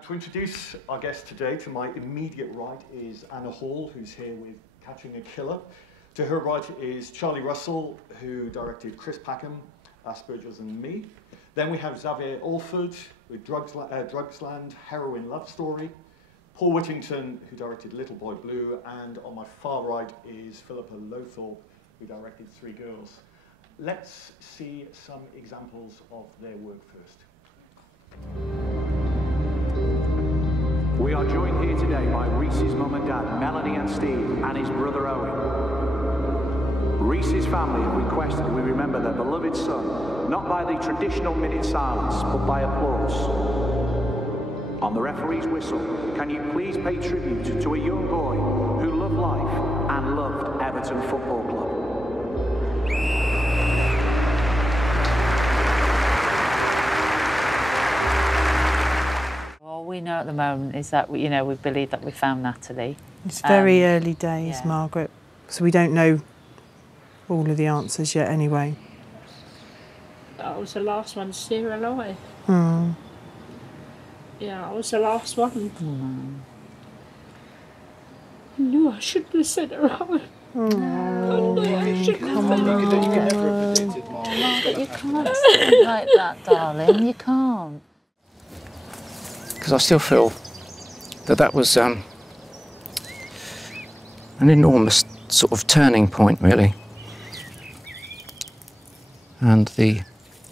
To introduce our guest today, to my immediate right is Anna Hall, who's here with Catching a Killer. To her right is Charlie Russell, who directed Chris Packham, Aspergers and Me. Then we have Xavier Alford with Drugsland, Heroin Love Story. Paul Whittington, who directed Little Boy Blue. And on my far right is Philippa Lothorpe, who directed Three Girls. Let's see some examples of their work first. We are joined here today by Reese's mum and dad, Melanie and Steve, and his brother Owen. Reese's family have requested we remember their beloved son, not by the traditional minute silence, but by applause. On the referee's whistle, can you please pay tribute to a young boy who loved life and loved Everton Football Club? All we know at the moment is that we believe that we found Natalie. It's very early days, yeah. Margaret, so we don't know all of the answers yet anyway. I was the last one to see her alive. Mm. Yeah, I was the last one. I knew I shouldn't have sent her home. You can't say like that, darling. You can't. Because I still feel that was an enormous sort of turning point, really. And the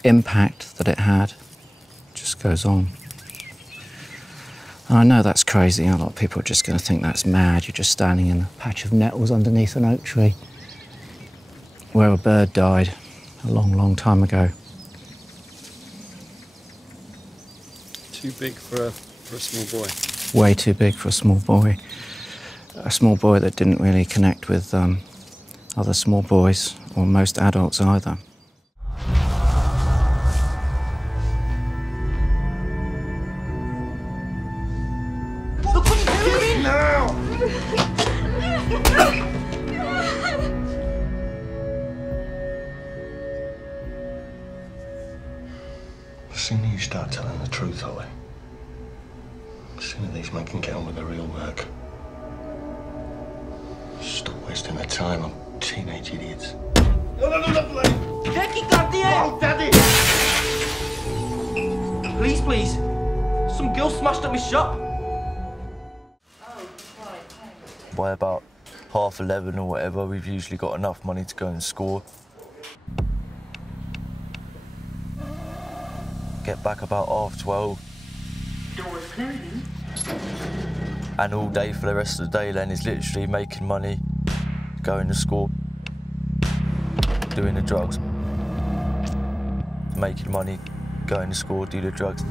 impact that it had just goes on. And I know that's crazy. A lot of people are just going to think that's mad. You're just standing in a patch of nettles underneath an oak tree where a bird died a long, long time ago. Too big for a small boy. Way too big for a small boy. A small boy that didn't really connect with other small boys or most adults either. Look what you're doing now! The sooner you start telling the truth, Holly, the sooner these men can get on with their real work. Stop wasting their time on teenage idiots. No, Jackie, goddamn! Oh, Daddy! Please. Some girl smashed up my shop. By about 11:30 or whatever, we've usually got enough money to go and score. Get back about 12:30. Doors closing. And all day for the rest of the day then is literally making money, going to school, doing the drugs, making money, going to school, do the drugs.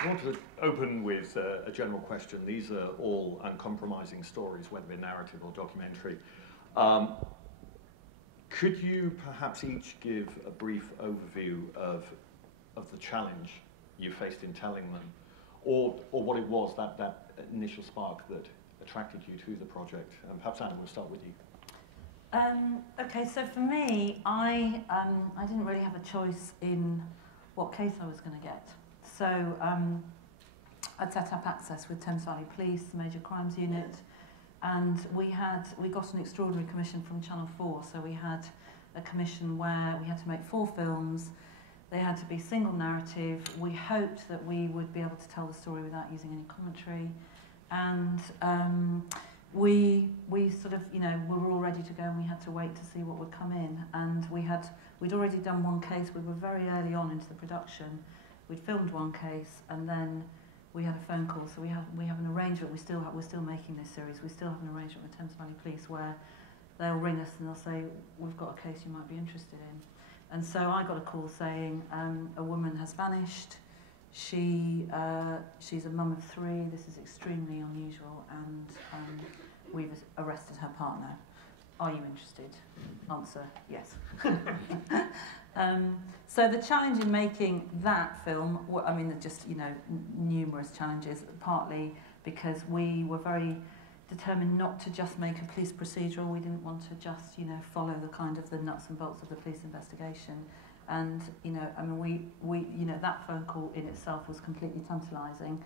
I want to open with a general question. These are all uncompromising stories, whether they're narrative or documentary. Could you perhaps each give a brief overview of the challenge you faced in telling them, or what it was, that initial spark that attracted you to the project? Perhaps Anna, we'll start with you. Okay, so for me, I didn't really have a choice in what case I was going to get. So I'd set up access with Thames Valley Police, the Major Crimes Unit, and we got an extraordinary commission from Channel 4. So we had a commission where we had to make 4 films. They had to be single narrative. We hoped that we would be able to tell the story without using any commentary, and we sort of, we were all ready to go, and we had to wait to see what would come in. And we'd already done one case. We were very early on into the production. We'd filmed one case, and then we had a phone call. So we have an arrangement. We're still making this series. We still have an arrangement with Thames Valley Police where they'll ring us and they'll say, we've got a case you might be interested in. And so I got a call saying a woman has vanished. She's a mum of 3. This is extremely unusual, and we've arrested her partner. Are you interested? Answer, yes. So the challenge in making that film, I mean, just, numerous challenges, partly because we were very determined not to just make a police procedural. We didn't want to just, you know, follow the kind of the nuts and bolts of the police investigation. And, you know, I mean, we you know, that phone call in itself was completely tantalising.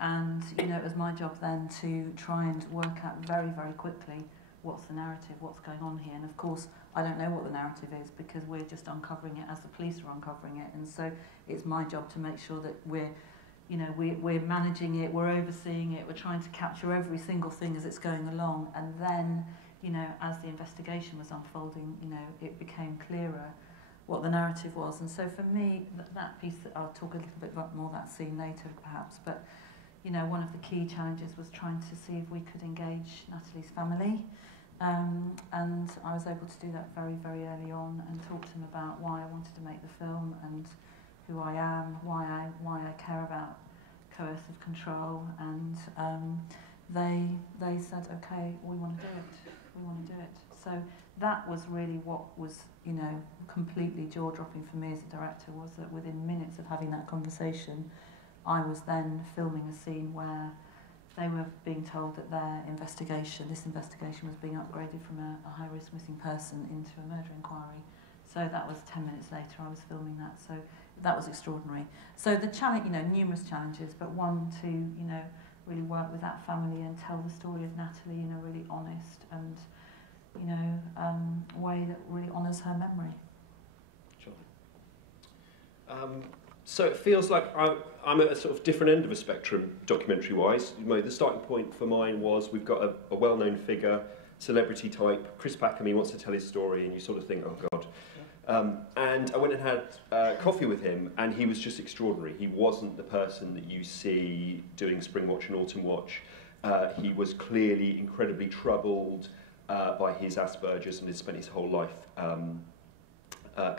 And, you know, it was my job then to try and work out very, very quickly what's the narrative, what's going on here. And of course, I don't know what the narrative is because we're just uncovering it as the police are uncovering it. And so it's my job to make sure that we're, you know, we're managing it, we're overseeing it, we're trying to capture every single thing as it's going along. And then, you know, as the investigation was unfolding, you know, it became clearer what the narrative was. And so for me, that piece, I'll talk a little bit about more that scene later perhaps, but, you know, one of the key challenges was trying to see if we could engage Natalie's family. And I was able to do that very, very early on and talk to them about why I wanted to make the film and who I am, why I care about coercive control, and they said, okay, we want to do it, we want to do it. So that was really what was, you know, completely jaw-dropping for me as a director, was that within minutes of having that conversation, I was then filming a scene where they were being told that this investigation was being upgraded from a high-risk missing person into a murder inquiry. So that was 10 minutes later, I was filming that. So that was extraordinary. So the challenge, you know, numerous challenges, but one to, you know, really work with that family and tell the story of Natalie in a really honest and, you know, way that really honours her memory. So it feels like I'm at a sort of different end of a spectrum, documentary-wise. You know, the starting point for mine was we've got a well-known figure, celebrity type, Chris Packham, he wants to tell his story, and you sort of think, oh God. And I went and had coffee with him, and he was just extraordinary. He wasn't the person that you see doing Spring Watch and Autumn Watch. He was clearly incredibly troubled by his Asperger's and had spent his whole life kind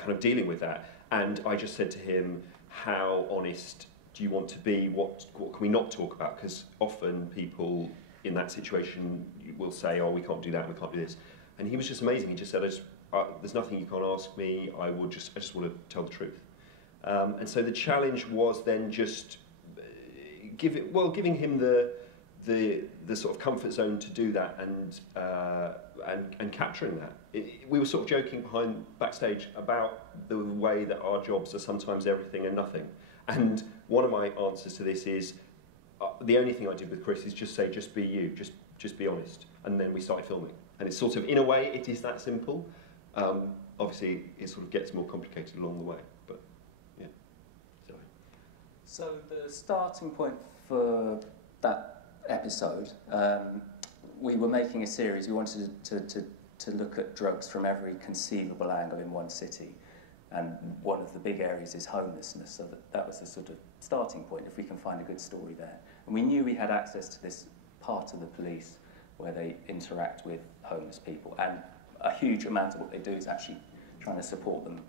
of dealing with that. And I just said to him, how honest do you want to be? What can we not talk about? Because often people in that situation will say, oh, we can't do that, we can't do this. And he was just amazing. He just said, there's nothing you can't ask me, I just want to tell the truth. And so the challenge was then just giving him the sort of comfort zone to do that and capturing that. We were sort of joking backstage about the way that our jobs are sometimes everything and nothing. And one of my answers to this is, the only thing I did with Chris is just say, just be you, just be honest. And then we started filming. And it's sort of, in a way, it is that simple. Obviously, it sort of gets more complicated along the way, but yeah. So the starting point for that episode, we were making a series. We wanted to look at drugs from every conceivable angle in one city, and one of the big areas is homelessness, so that was the sort of starting point, if we can find a good story there. And we knew we had access to this part of the police where they interact with homeless people, and a huge amount of what they do is actually trying to support them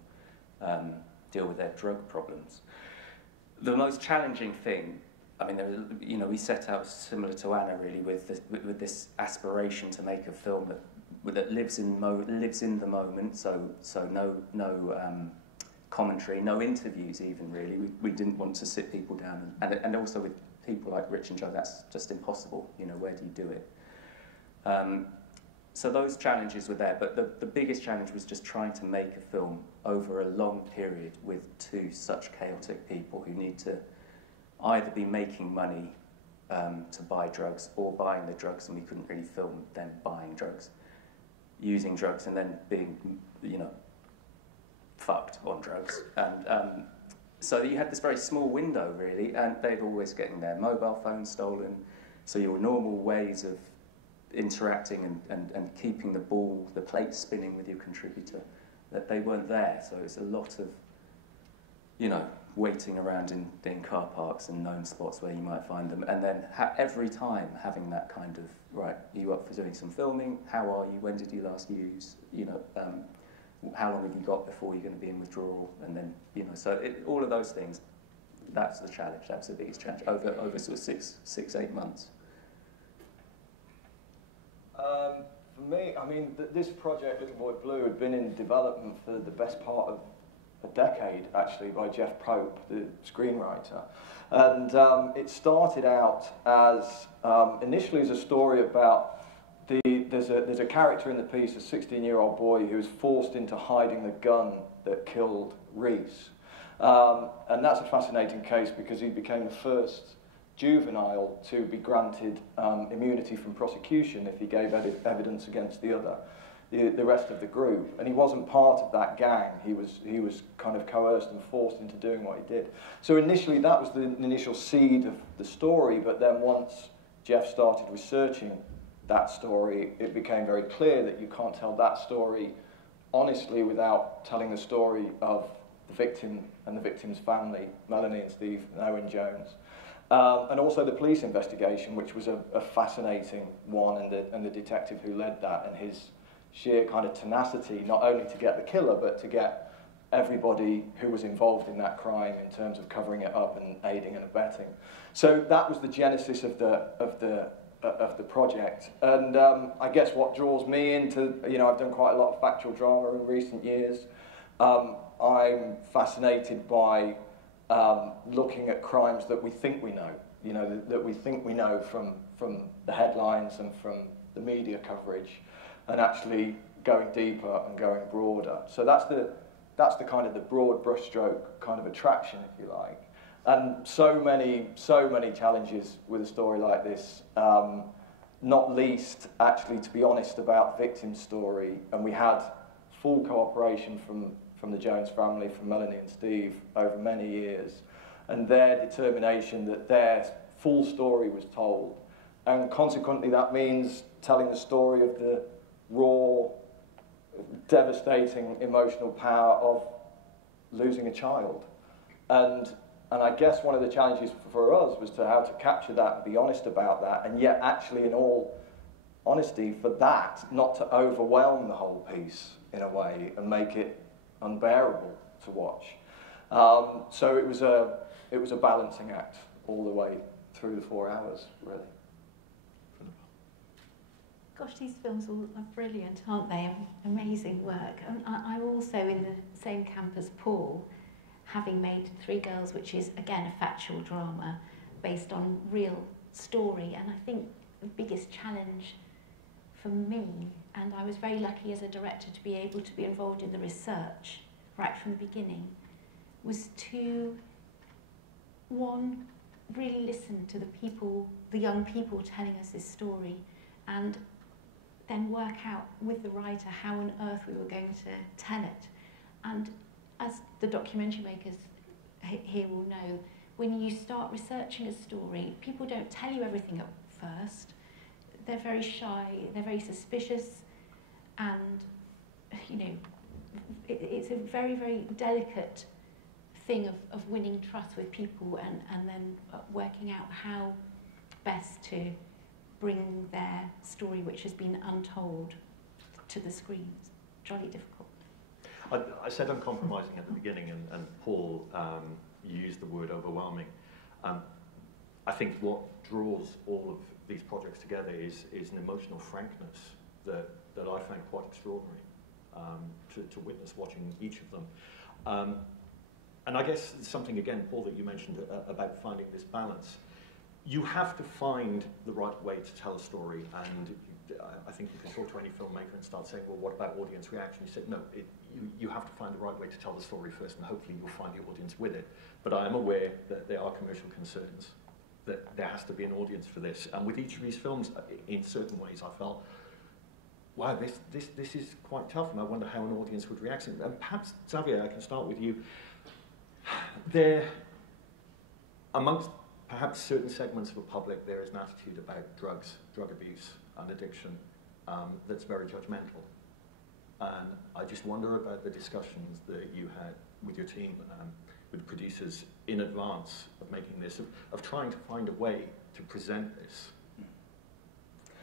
deal with their drug problems. The most challenging thing, I mean, we set out similar to Anna really with this aspiration to make a film that lives in the moment. So no commentary, no interviews even really. We didn't want to sit people down, and also with people like Rich and Joe, that's just impossible. You know, where do you do it? So those challenges were there, but the biggest challenge was just trying to make a film over a long period with two such chaotic people who need to either be making money to buy drugs or buying the drugs, and we couldn't really film them buying drugs, using drugs, and then being, you know, fucked on drugs. And so you had this very small window, really, and they'd always getting their mobile phones stolen, so your normal ways of interacting and keeping the plate spinning with your contributor, that they weren't there. So it's a lot of, you know, waiting around in car parks and known spots where you might find them, and then every time having that kind of, right, are you up for doing some filming? How are you? When did you last use? You know, how long have you got before you're going to be in withdrawal? And then, you know, so all of those things, that's the challenge. That's the biggest challenge over sort of 6-8 months. For me, I mean, this project, Little Boy Blue, had been in development for the best part of a decade, actually, by Jeff Pope, the screenwriter. And it started out as, initially as a story about there's a character in the piece, a 16-year-old boy who was forced into hiding the gun that killed Reese. And that's a fascinating case because he became the first juvenile to be granted immunity from prosecution if he gave evidence against the rest of the group. And he wasn't part of that gang. He was kind of coerced and forced into doing what he did. So initially that was the initial seed of the story, but then once Jeff started researching that story, it became very clear that you can't tell that story honestly without telling the story of the victim and the victim's family, Melanie and Steve and Owen Jones. And also the police investigation, which was a fascinating one, and the detective who led that, and his sheer kind of tenacity, not only to get the killer, but to get everybody who was involved in that crime in terms of covering it up and aiding and abetting. So that was the genesis of the project. And I guess what draws me into, I've done quite a lot of factual drama in recent years. I'm fascinated by looking at crimes that we think we know, that we think we know from the headlines and from the media coverage, and actually going deeper and going broader. So that's the kind of the broad brushstroke kind of attraction, if you like. And so many challenges with a story like this, not least, actually, to be honest, about the victim's story. And we had full cooperation from the Jones family, from Melanie and Steve, over many years, and their determination that their full story was told. And consequently, that means telling the story of the raw, devastating emotional power of losing a child. And I guess one of the challenges for us was to how to capture that and be honest about that, and yet actually, in all honesty, for that not to overwhelm the whole piece in a way and make it unbearable to watch. So it was a balancing act all the way through the 4 hours, really. Gosh, these films all are brilliant, aren't they? Amazing work. And I'm also in the same camp as Paul, having made Three Girls, which is, again, a factual drama based on real story. And I think the biggest challenge for me, and I was very lucky as a director to be able to be involved in the research right from the beginning, was to, one, really listen to the people, the young people telling us this story, and then work out with the writer how on earth we were going to tell it. And as the documentary makers here will know, when you start researching a story, people don't tell you everything at first. They're very shy, they're very suspicious, and it's a very, very delicate thing of winning trust with people and then working out how best to bring their story, which has been untold, to the screens. Jolly difficult. I said uncompromising at the beginning, and Paul used the word overwhelming. I think what draws all of these projects together is an emotional frankness that I find quite extraordinary to witness watching each of them. And I guess something, again, Paul, that you mentioned about finding this balance. You have to find the right way to tell a story, and I think you can talk to any filmmaker and start saying, well, what about audience reaction? You said, no, you have to find the right way to tell the story first, and hopefully you'll find the audience with it. But I am aware that there are commercial concerns, that there has to be an audience for this. And with each of these films, in certain ways, I felt, wow, this is quite tough, and I wonder how an audience would react. And perhaps, Xavier, I can start with you. There, amongst perhaps certain segments of the public, there is an attitude about drugs, drug abuse, and addiction that's very judgmental. And I just wonder about the discussions that you had with your team, with producers in advance of making this, of trying to find a way to present this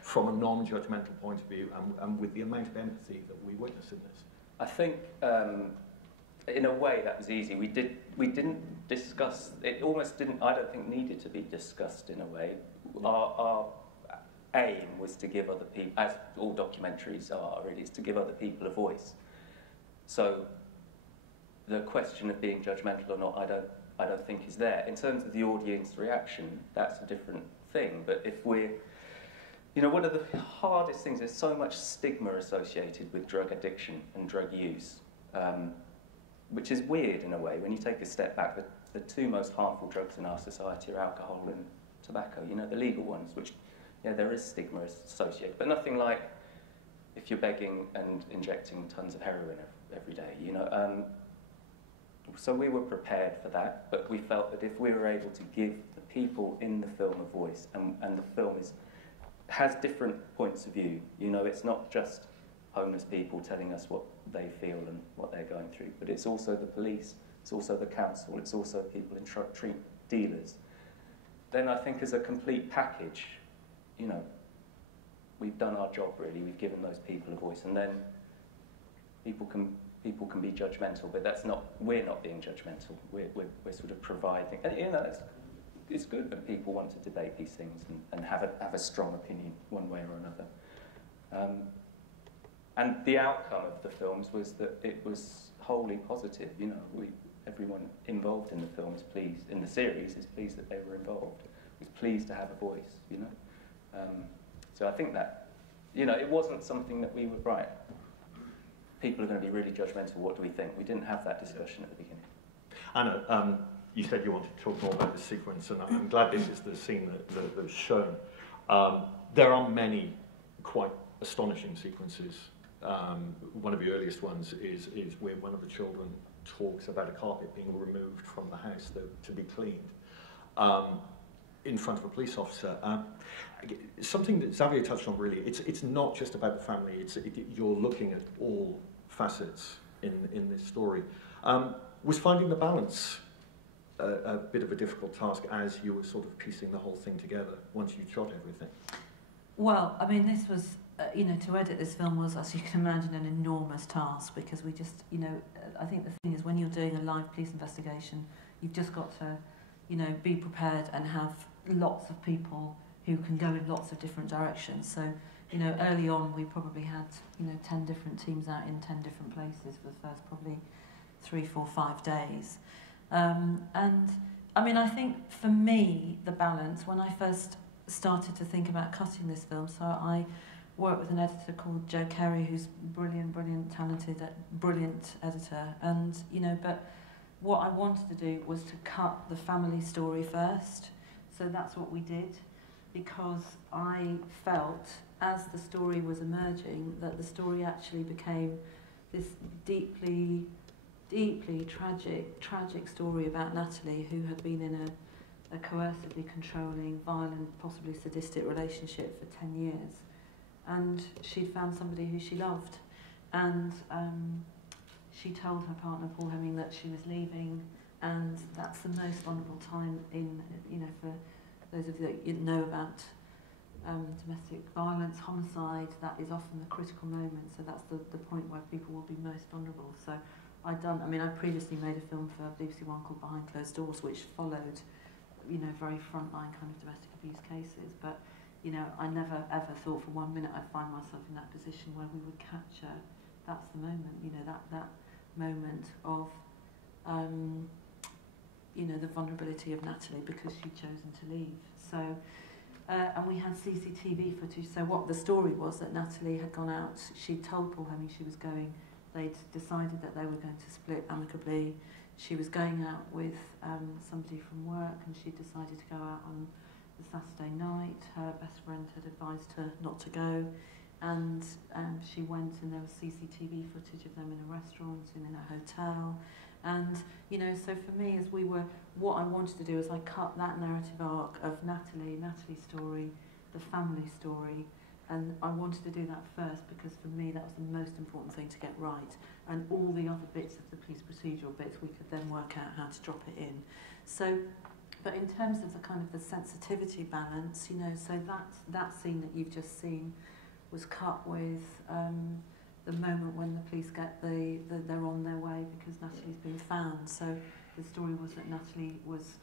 from a non-judgmental point of view, and with the amount of empathy that we witness in this. I think, in a way, that was easy. We didn't discuss it. Almost didn't. I don't think needed to be discussed in a way. Our aim was to give other people, as all documentaries are, really, is to give other people a voice. So the question of being judgmental or not, I don't think is there. In terms of the audience reaction, that's a different thing. But if we're, you know, one of the hardest things, there's so much stigma associated with drug addiction and drug use, which is weird in a way. When you take a step back, the two most harmful drugs in our society are alcohol and tobacco, you know, the legal ones, which, yeah, there is stigma associated, but nothing like if you're begging and injecting tons of heroin every day, you know. So we were prepared for that, but we felt that if we were able to give the people in the film a voice, and the film has different points of view, you know, it's not just homeless people telling us what they feel and what they're going through, but it's also the police, it's also the council, it's also people in treat dealers. Then I think as a complete package, you know, we've done our job really, we've given those people a voice, and then people can be judgmental, but that's not, we're not being judgmental, we're sort of providing, and you know, it's good when people want to debate these things and have a strong opinion one way or another. And the outcome of the films was that it was wholly positive, you know, everyone involved in the film is pleased, in the series is pleased that they were involved, was pleased to have a voice, you know. So I think that, you know, it wasn't something that we were, right, people are going to be really judgmental, what do we think? We didn't have that discussion at the beginning. Anna, you said you wanted to talk more about the sequence, and I'm glad this is the scene that's shown. There are many quite astonishing sequences. One of the earliest ones is where one of the children talks about a carpet being removed from the house to be cleaned in front of a police officer. Something that Xavier touched on really, it's not just about the family, you're looking at all facets in this story. Was finding the balance a bit of a difficult task as you were sort of piecing the whole thing together once you'd shot everything? Well, I mean, this was, you know, to edit this film was, as you can imagine, an enormous task, because we just, you know, I think the thing is when you're doing a live police investigation, you've just got to, you know, be prepared and have lots of people who can go in lots of different directions. So, you know, early on we probably had, you know, 10 different teams out in 10 different places for the first probably 3, 4, 5 days. And I mean, I think for me, the balance, when I first started to think about cutting this film, so I worked with an editor called Joe Kerry, who's brilliant, talented, brilliant editor, and, you know, but what I wanted to do was to cut the family story first. So that's what we did, because I felt, as the story was emerging, that the story actually became this deeply tragic story about Natalie, who had been in a coercively controlling, violent, possibly sadistic relationship for 10 years. And she'd found somebody who she loved. And she told her partner, Paul Hemming, that she was leaving, and that's the most vulnerable time in, you know, for those of you that know about domestic violence, homicide, that is often the critical moment, so that's the point where people will be most vulnerable. So I previously made a film for BBC One called Behind Closed Doors, which followed, you know, very frontline kind of domestic abuse cases, but, you know, I never ever thought for 1 minute I'd find myself in that position where we would capture, that's the moment, you know, that moment of, you know, the vulnerability of Natalie because she'd chosen to leave. So, and we had CCTV footage, so what the story was that Natalie had gone out, she'd told Paul Hemming she was going, they'd decided that they were going to split amicably. She was going out with somebody from work, and she decided to go out on the Saturday night. Her best friend had advised her not to go, and she went, and there was CCTV footage of them in a restaurant and in a hotel. And, you know, so for me, what I wanted to do is I cut that narrative arc of Natalie's story, the family story, and I wanted to do that first because for me that was the most important thing to get right. And all the other bits of the police procedural bits, we could then work out how to drop it in. So, but in terms of the kind of the sensitivity balance, you know, so that scene that you've just seen was cut with the moment when the police get they're on their way because Natalie's been found. So the story was that Natalie was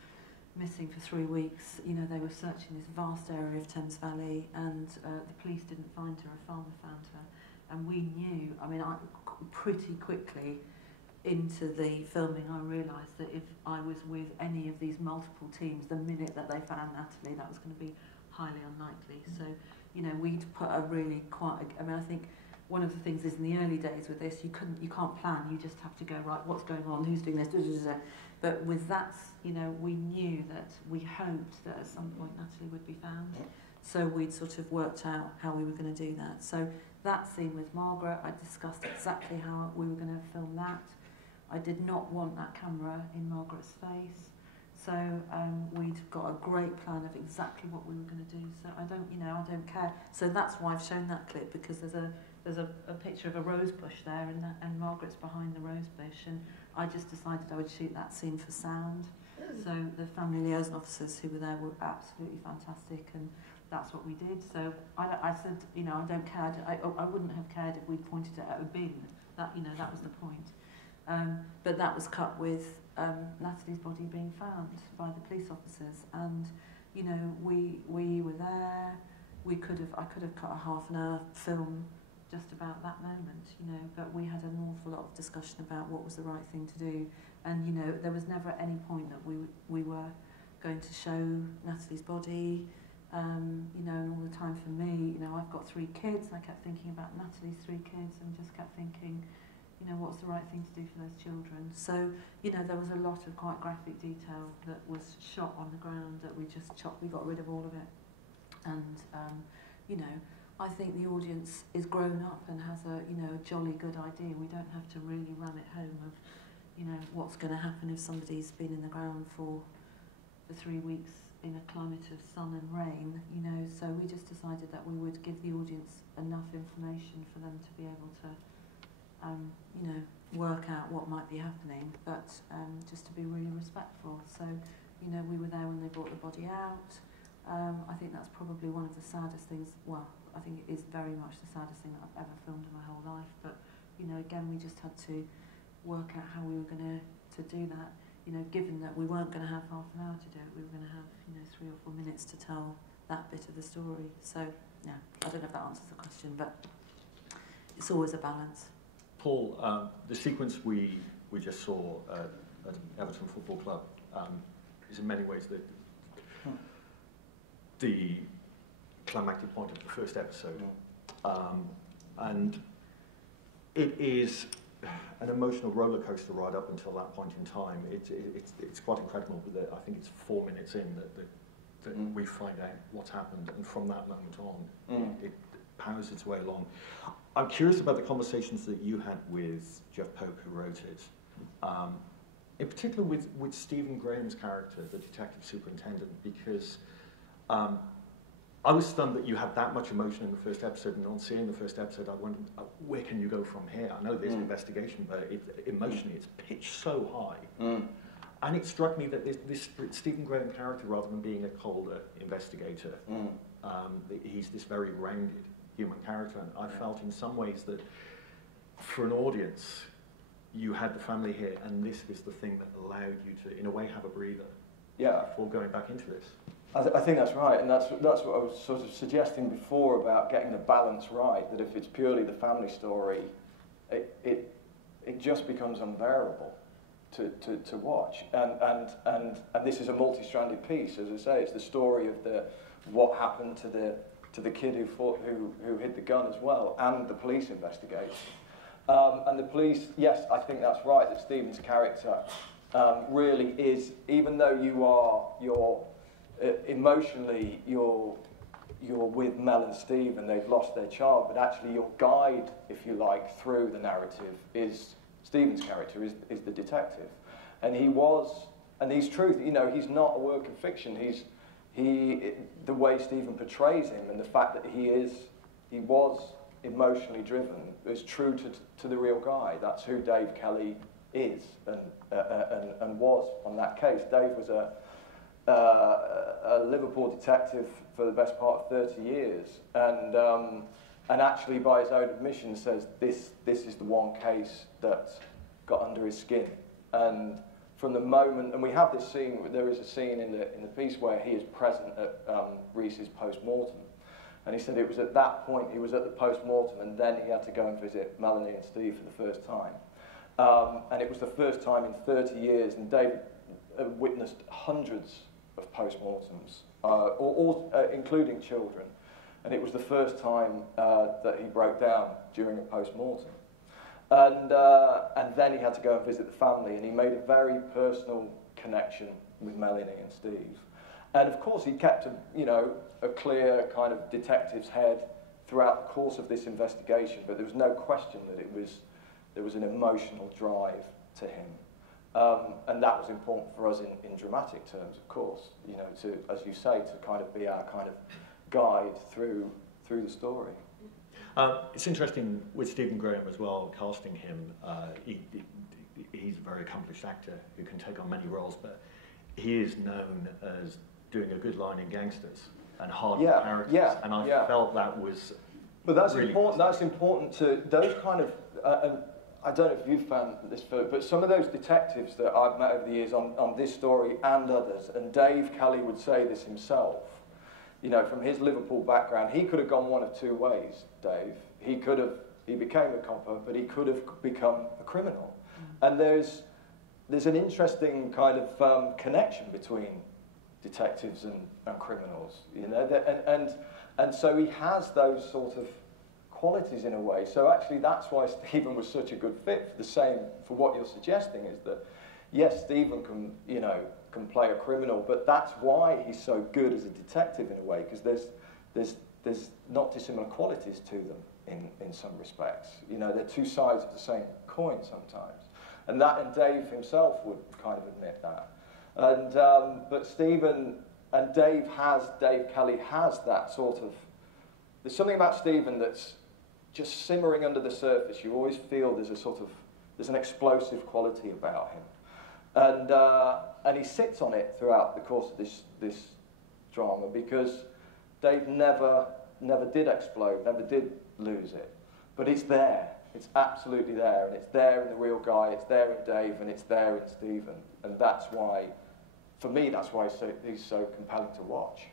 missing for 3 weeks. You know, they were searching this vast area of Thames Valley, and the police didn't find her. A farmer found her, and we knew. I mean, pretty quickly, into the filming, I realised that if I was with any of these multiple teams, the minute that they found Natalie, that was going to be highly unlikely. So, you know, we'd put a really I mean, I think one of the things is in the early days with this, you can't plan, you just have to go, right, what's going on, who's doing this, da, da, da, da. But with that, you know, we knew that we hoped that at some point Natalie would be found. So we'd sort of worked out how we were going to do that. So that scene with Margaret, I discussed exactly how we were going to film that. I did not want that camera in Margaret's face. So we'd got a great plan of exactly what we were going to do. So I don't care. So that's why I've shown that clip, because there's a picture of a rose bush there, and Margaret's behind the rose bush, and I just decided I would shoot that scene for sound. So the family liaison officers who were there were absolutely fantastic, and that's what we did. So I said, you know, I don't care. I wouldn't have cared if we'd pointed it at a bin. That, you know, that was the point. But that was cut with Natalie's body being found by the police officers, and you know, we were there. I could have cut a half-an-hour film just about that moment, you know, but we had an awful lot of discussion about what was the right thing to do, and you know, there was never at any point that we were going to show Natalie's body. You know, and all the time for me, you know, I've got 3 kids. I kept thinking about Natalie's 3 kids, and just kept thinking, you know, what's the right thing to do for those children? So, you know, there was a lot of quite graphic detail that was shot on the ground that we just chopped. We got rid of all of it, and you know, I think the audience is grown up and has a, you know, a jolly good idea. We don't have to really ram it home of, you know, what's going to happen if somebody's been in the ground for 3 weeks in a climate of sun and rain, you know. So we just decided that we would give the audience enough information for them to be able to, you know, work out what might be happening, but just to be really respectful. So, you know, we were there when they brought the body out. I think that's probably one of the saddest things. Well, I think it is very much the saddest thing that I've ever filmed in my whole life. But, you know, again, we just had to work out how we were going to do that. You know, given that we weren't going to have half an hour to do it, we were going to have, you know, 3 or 4 minutes to tell that bit of the story. So, yeah, I don't know if that answers the question, but it's always a balance. Paul, the sequence we just saw at Everton Football Club is in many ways the climactic point of the first episode. And it is an emotional roller coaster ride up until that point in time. It's quite incredible. I think it's 4 minutes in that we find out what's happened, and from that moment on, it powers its way along. I'm curious about the conversations that you had with Jeff Pope, who wrote it, in particular with Stephen Graham's character, the detective superintendent, because I was stunned that you had that much emotion in the first episode, and on seeing the first episode, I wondered, where can you go from here? I know there's an investigation, but emotionally it's pitched so high. And it struck me that this Stephen Graham character, rather than being a colder investigator, he's this very rounded human character. And I felt in some ways that for an audience, you had the family here, and this was the thing that allowed you to, in a way, have a breather before going back into this. I think that's right, and that's what I was sort of suggesting before about getting the balance right, that if it's purely the family story, it just becomes unbearable to watch. And this is a multi-stranded piece, as I say. It's the story of what happened to the kid who hid the gun as well, and the police investigation. And the police, yes, I think that's right, that Stephen's character really is, even though you're emotionally you're with Mel and Steve and they've lost their child, but actually your guide, if you like, through the narrative is Stephen's character, is the detective. And he's truth, you know, he's not a work of fiction. The way Stephen portrays him and the fact that he was emotionally driven is true to the real guy. That's who Dave Kelly is and was on that case. Dave was a Liverpool detective for the best part of 30 years, and actually, by his own admission, says this is the one case that got under his skin. And from the moment, and we have this scene, there is a scene in the piece where he is present at Reese's post-mortem, and he said it was at that point he was at the post-mortem, and then he had to go and visit Melanie and Steve for the first time. And it was the first time in 30 years, and David witnessed hundreds of post-mortems, including children. And it was the first time that he broke down during a post-mortem. And then he had to go and visit the family, and he made a very personal connection with Melanie and Steve. And of course, he kept a clear kind of detective's head throughout the course of this investigation, but there was no question that there was an emotional drive to him. And that was important for us in dramatic terms, of course, to, as you say, to kind of be our kind of guide through the story. It's interesting with Stephen Graham as well, casting him. He's a very accomplished actor who can take on many roles, but he is known as doing a good line in Gangsters and hard characters, and I felt that was. But that's really important. That's important to those kind of. And I don't know if you've found this, but some of those detectives that I've met over the years on this story and others, and Dave Kelly would say this himself. From his Liverpool background, he could have gone one of two ways, Dave. He became a copper, but he could have become a criminal. And there's an interesting kind of connection between detectives and criminals, and so he has those sort of qualities in a way. So actually, that's why Stephen was such a good fit. For what you're suggesting is that, yes, Stephen can play a criminal, but that's why he's so good as a detective in a way, because there's not dissimilar qualities to them in some respects. They're two sides of the same coin sometimes, and Dave himself would kind of admit that. And but Stephen and Dave Kelly has that sort of. There's something about Stephen that's just simmering under the surface. You always feel there's an explosive quality about him. And he sits on it throughout the course of this drama, because Dave never did explode, never did lose it. But it's there. It's absolutely there. And it's there in the real guy, it's there in Dave, and it's there in Stephen. And that's why, for me, that's why he's so compelling to watch.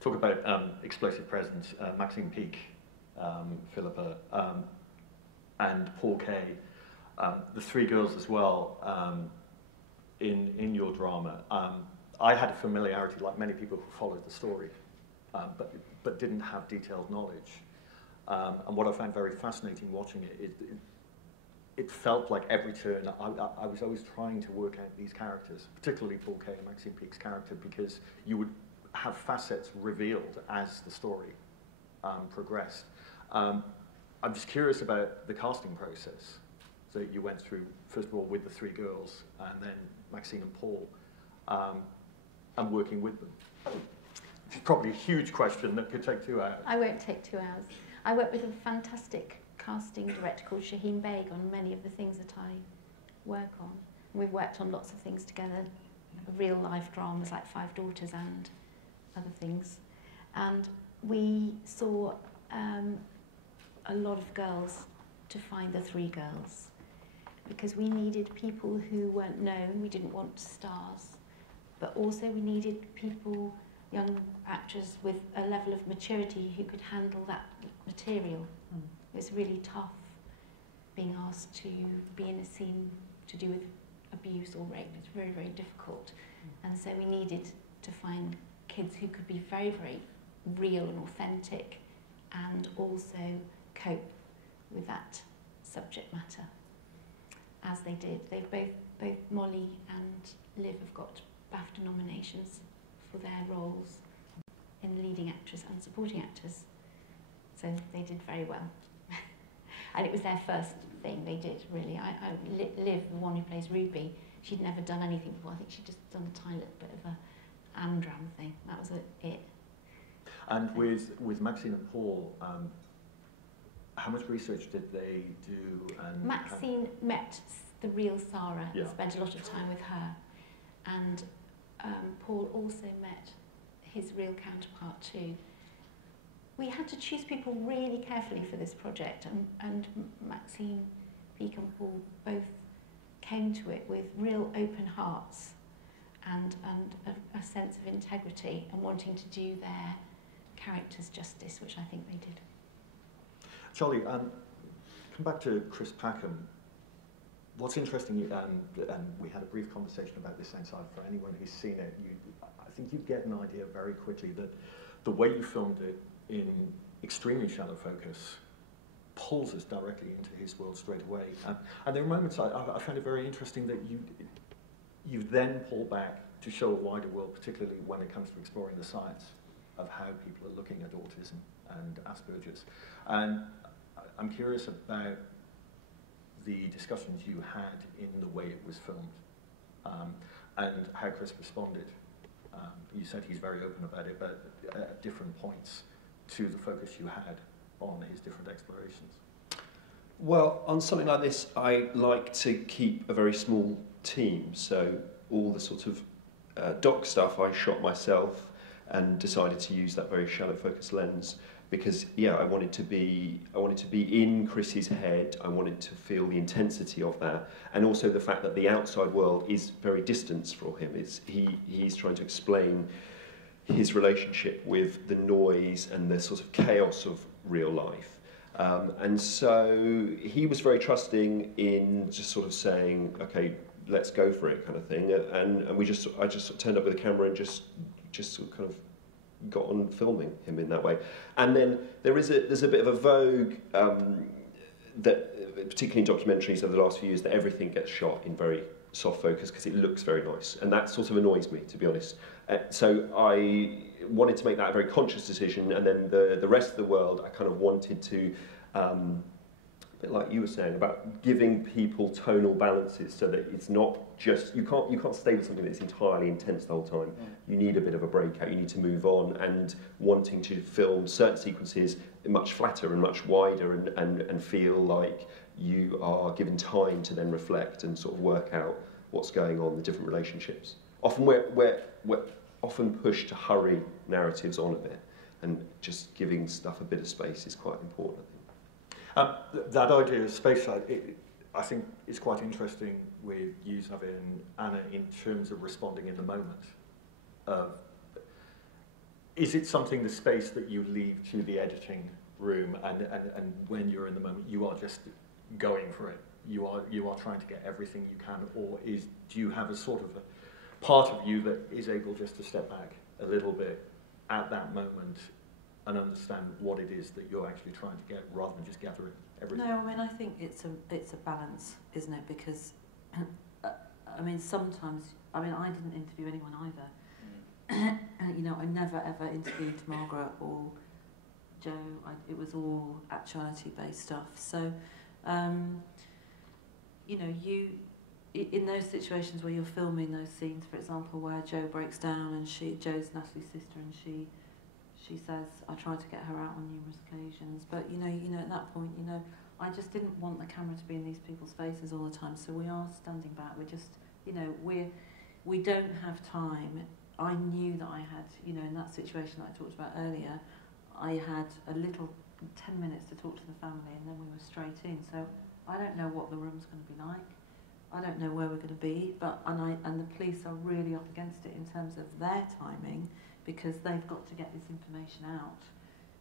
Talk about explosive presence. Maxine Peake, Philippa, and Paul Kay, the three girls as well. In your drama, I had a familiarity, like many people who followed the story, but didn't have detailed knowledge. And what I found very fascinating watching it, it felt like every turn I was always trying to work out these characters, particularly Paul Kay and Maxine Peake's character, because you would have facets revealed as the story progressed. I'm just curious about the casting process that you went through, first of all, with the three girls, and then Maxine and Paul, and working with them. It's probably a huge question that could take 2 hours. I won't take 2 hours. I work with a fantastic casting director called Shaheen Baig on many of the things that I work on. And we've worked on lots of things together, real life dramas like Five Daughters and other things. And we saw a lot of girls to find the three girls, because we needed people who weren't known. We didn't want stars, but also we needed people, young actors with a level of maturity who could handle that material. It's really tough being asked to be in a scene to do with abuse or rape. It's very, very difficult. And so we needed to find kids who could be very, very real and authentic, and also cope with that subject matter, as they did. Both Molly and Liv have got BAFTA nominations for their roles in leading actress and supporting actors. So they did very well. And it was their first thing they did, really. Liv, the one who plays Ruby, she'd never done anything before. I think she'd just done a tiny little bit of a Amdram thing. That was it. And with Maxine and Paul, how much research did they do? And Maxine met the real Sarah and Yeah. spent a lot of time with her. And Paul also met his real counterpart too. We had to choose people really carefully for this project, and Maxine Peake and Paul both came to it with real open hearts and a sense of integrity and wanting to do their characters justice, which I think they did. Charlie, come back to Chris Packham. what's interesting, and we had a brief conversation about this outside, for anyone who's seen it, I think you'd get an idea very quickly that the way you filmed it in extremely shallow focus pulls us directly into his world straight away. And there are moments I found it very interesting that you then pull back to show a wider world, particularly when it comes to exploring the science of how people are looking at autism and Asperger's. And I'm curious about the discussions you had in the way it was filmed, and how Chris responded. You said he's very open about it, but at different points to the focus you had on his different explorations. Well, on something like this, I like to keep a very small team, so all the sort of doc stuff I shot myself and decided to use that very shallow focus lens because, yeah, I wanted to be in Chris's head. I wanted to feel the intensity of that, and also the fact that the outside world is very distant for him. He's trying to explain his relationship with the noise and the sort of chaos of real life. And so he was very trusting in just sort of saying, okay, let's go for it, kind of thing. And I just sort of turned up with a camera and just sort of kind of got on filming him in that way. And then there's a bit of a vogue that, particularly in documentaries over the last few years, that everything gets shot in very soft focus because it looks very nice, and that sort of annoys me, to be honest. So I wanted to make that a very conscious decision, and then the rest of the world I kind of wanted to, a bit like you were saying, about giving people tonal balances so that it's not just, you can't stay with something that's entirely intense the whole time. You need a bit of a breakout, you need to move on, and wanting to film certain sequences much flatter and much wider and feel like you are given time to then reflect and sort of work out what's going on, the different relationships. Often we're often pushed to hurry narratives on a bit, and just giving stuff a bit of space is quite important, I think. That idea of space, I think, is quite interesting with you, Xavier, and Anna, in terms of responding in the moment. Is it something, the space, that you leave to the editing room, and when you're in the moment, you are just going for it? You are trying to get everything you can, or do you have a sort of a part of you that is able just to step back a little bit at that moment and understand what it is that you're actually trying to get, rather than just gathering everything? No, I mean, I think it's a balance, isn't it? Because I mean, sometimes, I mean, I didn't interview anyone either. You know, I never ever interviewed Margaret or Joe. It was all actuality-based stuff. So, you know, in those situations where you're filming those scenes, for example, where Joe breaks down and Joe's Natalie's sister, and she says, I tried to get her out on numerous occasions, but you know, at that point, you know, I just didn't want the camera to be in these people's faces all the time. So we are standing back. We're just, you know, we don't have time. I knew that I had, you know, in that situation that I talked about earlier, I had a little 10 minutes to talk to the family, and then we were straight in. So I don't know what the room's going to be like. I don't know where we're going to be, and the police are really up against it in terms of their timing, because they've got to get this information out,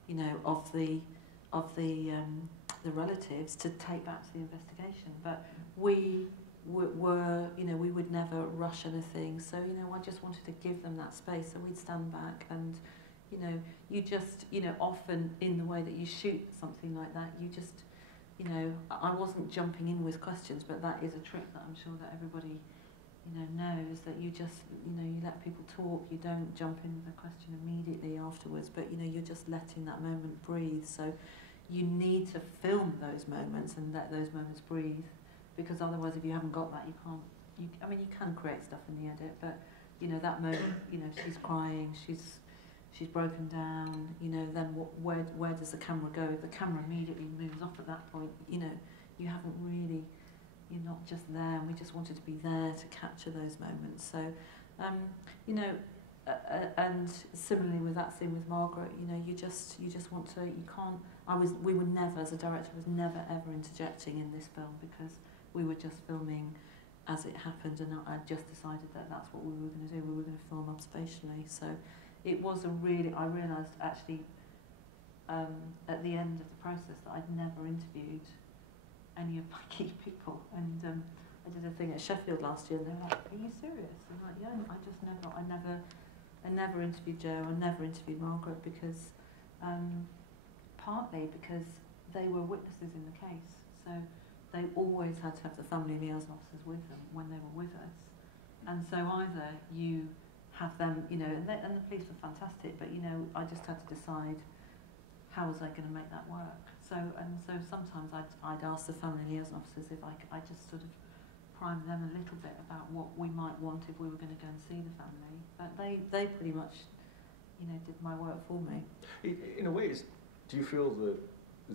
you know, of the relatives to take back to the investigation. But we were, you know, we would never rush anything. So, you know, I just wanted to give them that space. So we'd stand back, and, you know, you just, you know, often in the way that you shoot something like that, you just, you know, I wasn't jumping in with questions, but that is a trick that I'm sure that everybody, you know, knows, that you just, you know, you let people talk, you don't jump in with a question immediately afterwards, but, you know, you're just letting that moment breathe. So you need to film those moments and let those moments breathe, because otherwise, if you haven't got that, you can't, I mean, you can create stuff in the edit, but, you know, that moment, you know, she's crying, she's broken down, you know, then where does the camera go? If the camera immediately moves off at that point, you know, you haven't really, you're not just there, and we just wanted to be there to capture those moments. So, you know, and similarly with that scene with Margaret, you know, you just want to, you can't, we were never, as a director, was never ever interjecting in this film, because we were just filming as it happened, and I just decided that that's what we were going to do. We were going to film observationally. So it was I realised actually at the end of the process that I'd never interviewed any of my key people, and I did a thing at Sheffield last year, and they were like, "Are you serious?" I'm like, "Yeah, I never interviewed Joe, I never interviewed Margaret because, partly because they were witnesses in the case, so they always had to have the family liaison officers with them when they were with us, and so either you have them, you know, and the police were fantastic, but you know, I just had to decide how was I going to make that work. So sometimes I'd ask the family liaison officers if I just sort of prime them a little bit about what we might want if we were going to go and see the family. But they pretty much, you know, did my work for me. In a way, do you feel that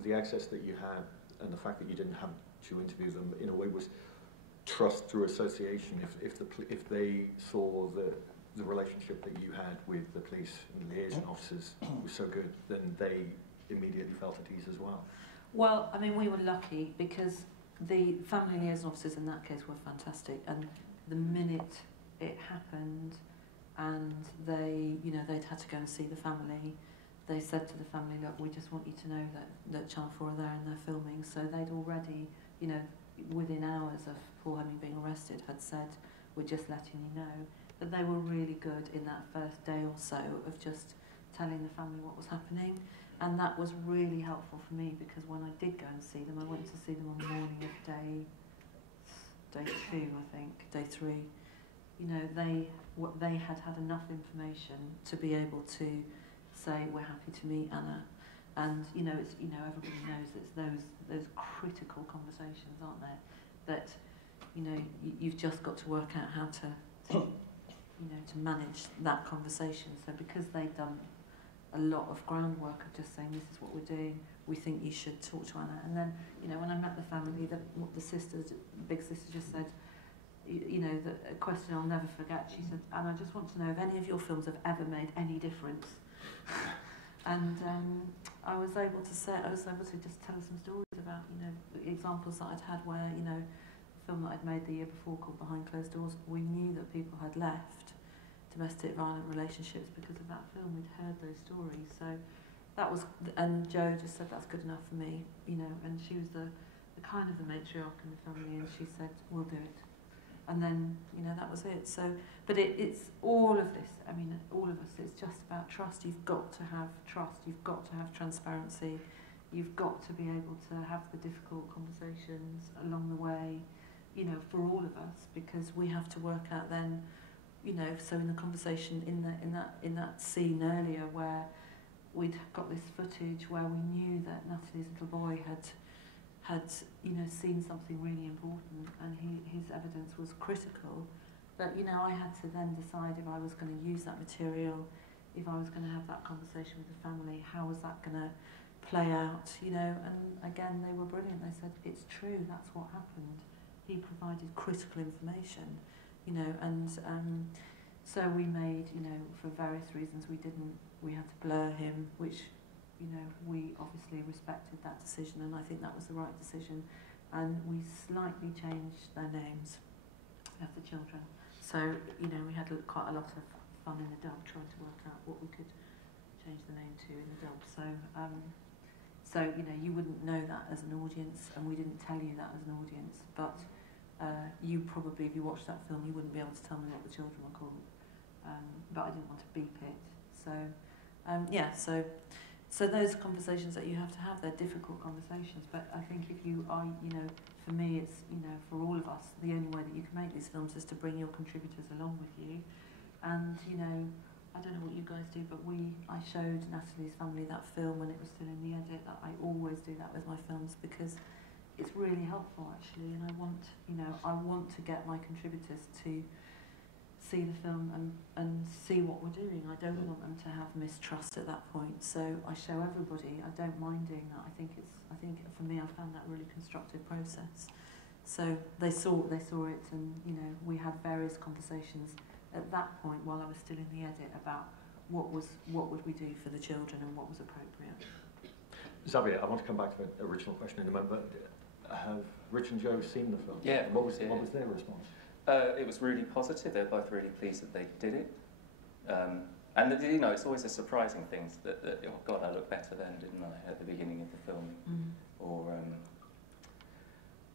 the access that you had and the fact that you didn't have to interview them, in a way, was trust through association? If they saw the relationship that you had with the police and liaison officers was so good, then they immediately felt at ease as well? Well, I mean, we were lucky because the family liaison officers in that case were fantastic, and the minute it happened and they, you know, they'd had to go and see the family, they said to the family, "Look, we just want you to know that Channel 4 are there and they're filming." So they'd already, you know, within hours of Paul having been arrested, had said, "We're just letting you know." But they were really good in that first day or so of just telling the family what was happening. And that was really helpful for me, because when I did go and see them, I went to see them on the morning of day 2, I think, day 3. You know, they had enough information to be able to say, "We're happy to meet Anna." And you know, it's, you know, everybody knows it's those critical conversations, aren't there? That, you know, you've just got to work out how to you know, to manage that conversation. So because they'd done a lot of groundwork of just saying, "This is what we're doing, we think you should talk to Anna." And then, you know, when I met the family, the sisters, big sister just said, you know, a question I'll never forget. She said, "Anna, I just want to know if any of your films have ever made any difference." And I was able to just tell some stories about, you know, examples that I'd had where, you know, the film that I'd made the year before called Behind Closed Doors, we knew that people had left domestic violent relationships because of that film. We'd heard those stories, so that was, and Joe just said, "That's good enough for me," you know, and she was the kind of the matriarch in the family, and she said, "We'll do it." And then, you know, that was it. So, but it's all of this, I mean, all of us, it's just about trust. You've got to have trust, you've got to have transparency, you've got to be able to have the difficult conversations along the way, you know, for all of us, because we have to work out then, you know, so in the conversation in that scene earlier where we'd got this footage where we knew that Natalie's little boy had you know, seen something really important, and his evidence was critical. But, you know, I had to then decide if I was going to use that material, if I was going to have that conversation with the family, how was that going to play out, you know. And again, they were brilliant. They said, "It's true, that's what happened. He provided critical information," you know. And so we made, you know, for various reasons, we had to blur him, which, you know, we obviously respected that decision, and I think that was the right decision. And we slightly changed their names of the children. So, you know, we had quite a lot of fun in the dub trying to work out what we could change the name to in the dub. So, you know, you wouldn't know that as an audience, and we didn't tell you that as an audience, but you probably, if you watched that film, you wouldn't be able to tell me what the children were called. But I didn't want to beep it. So, yeah, so those conversations that you have to have, they're difficult conversations, but I think if you are, you know, for me it's, you know, for all of us, the only way that you can make these films is to bring your contributors along with you. And, you know, I don't know what you guys do, but I showed Natalie's family that film when it was still in the edit. I always do that with my films because it's really helpful, actually, and I want to get my contributors to see the film and see what we're doing. I don't want them to have mistrust at that point. So I show everybody. I don't mind doing that. I think for me, I found that a really constructive process. So they saw it, and you know, we had various conversations at that point while I was still in the edit about what would we do for the children and what was appropriate. Xavier, I want to come back to the original question in a moment, but have Rich and Joe seen the film? Yeah. What was their response? It was really positive. They're both really pleased that they did it. And you know, it's always a surprising thing that oh God, I looked better then, didn't I, at the beginning of the filming? Or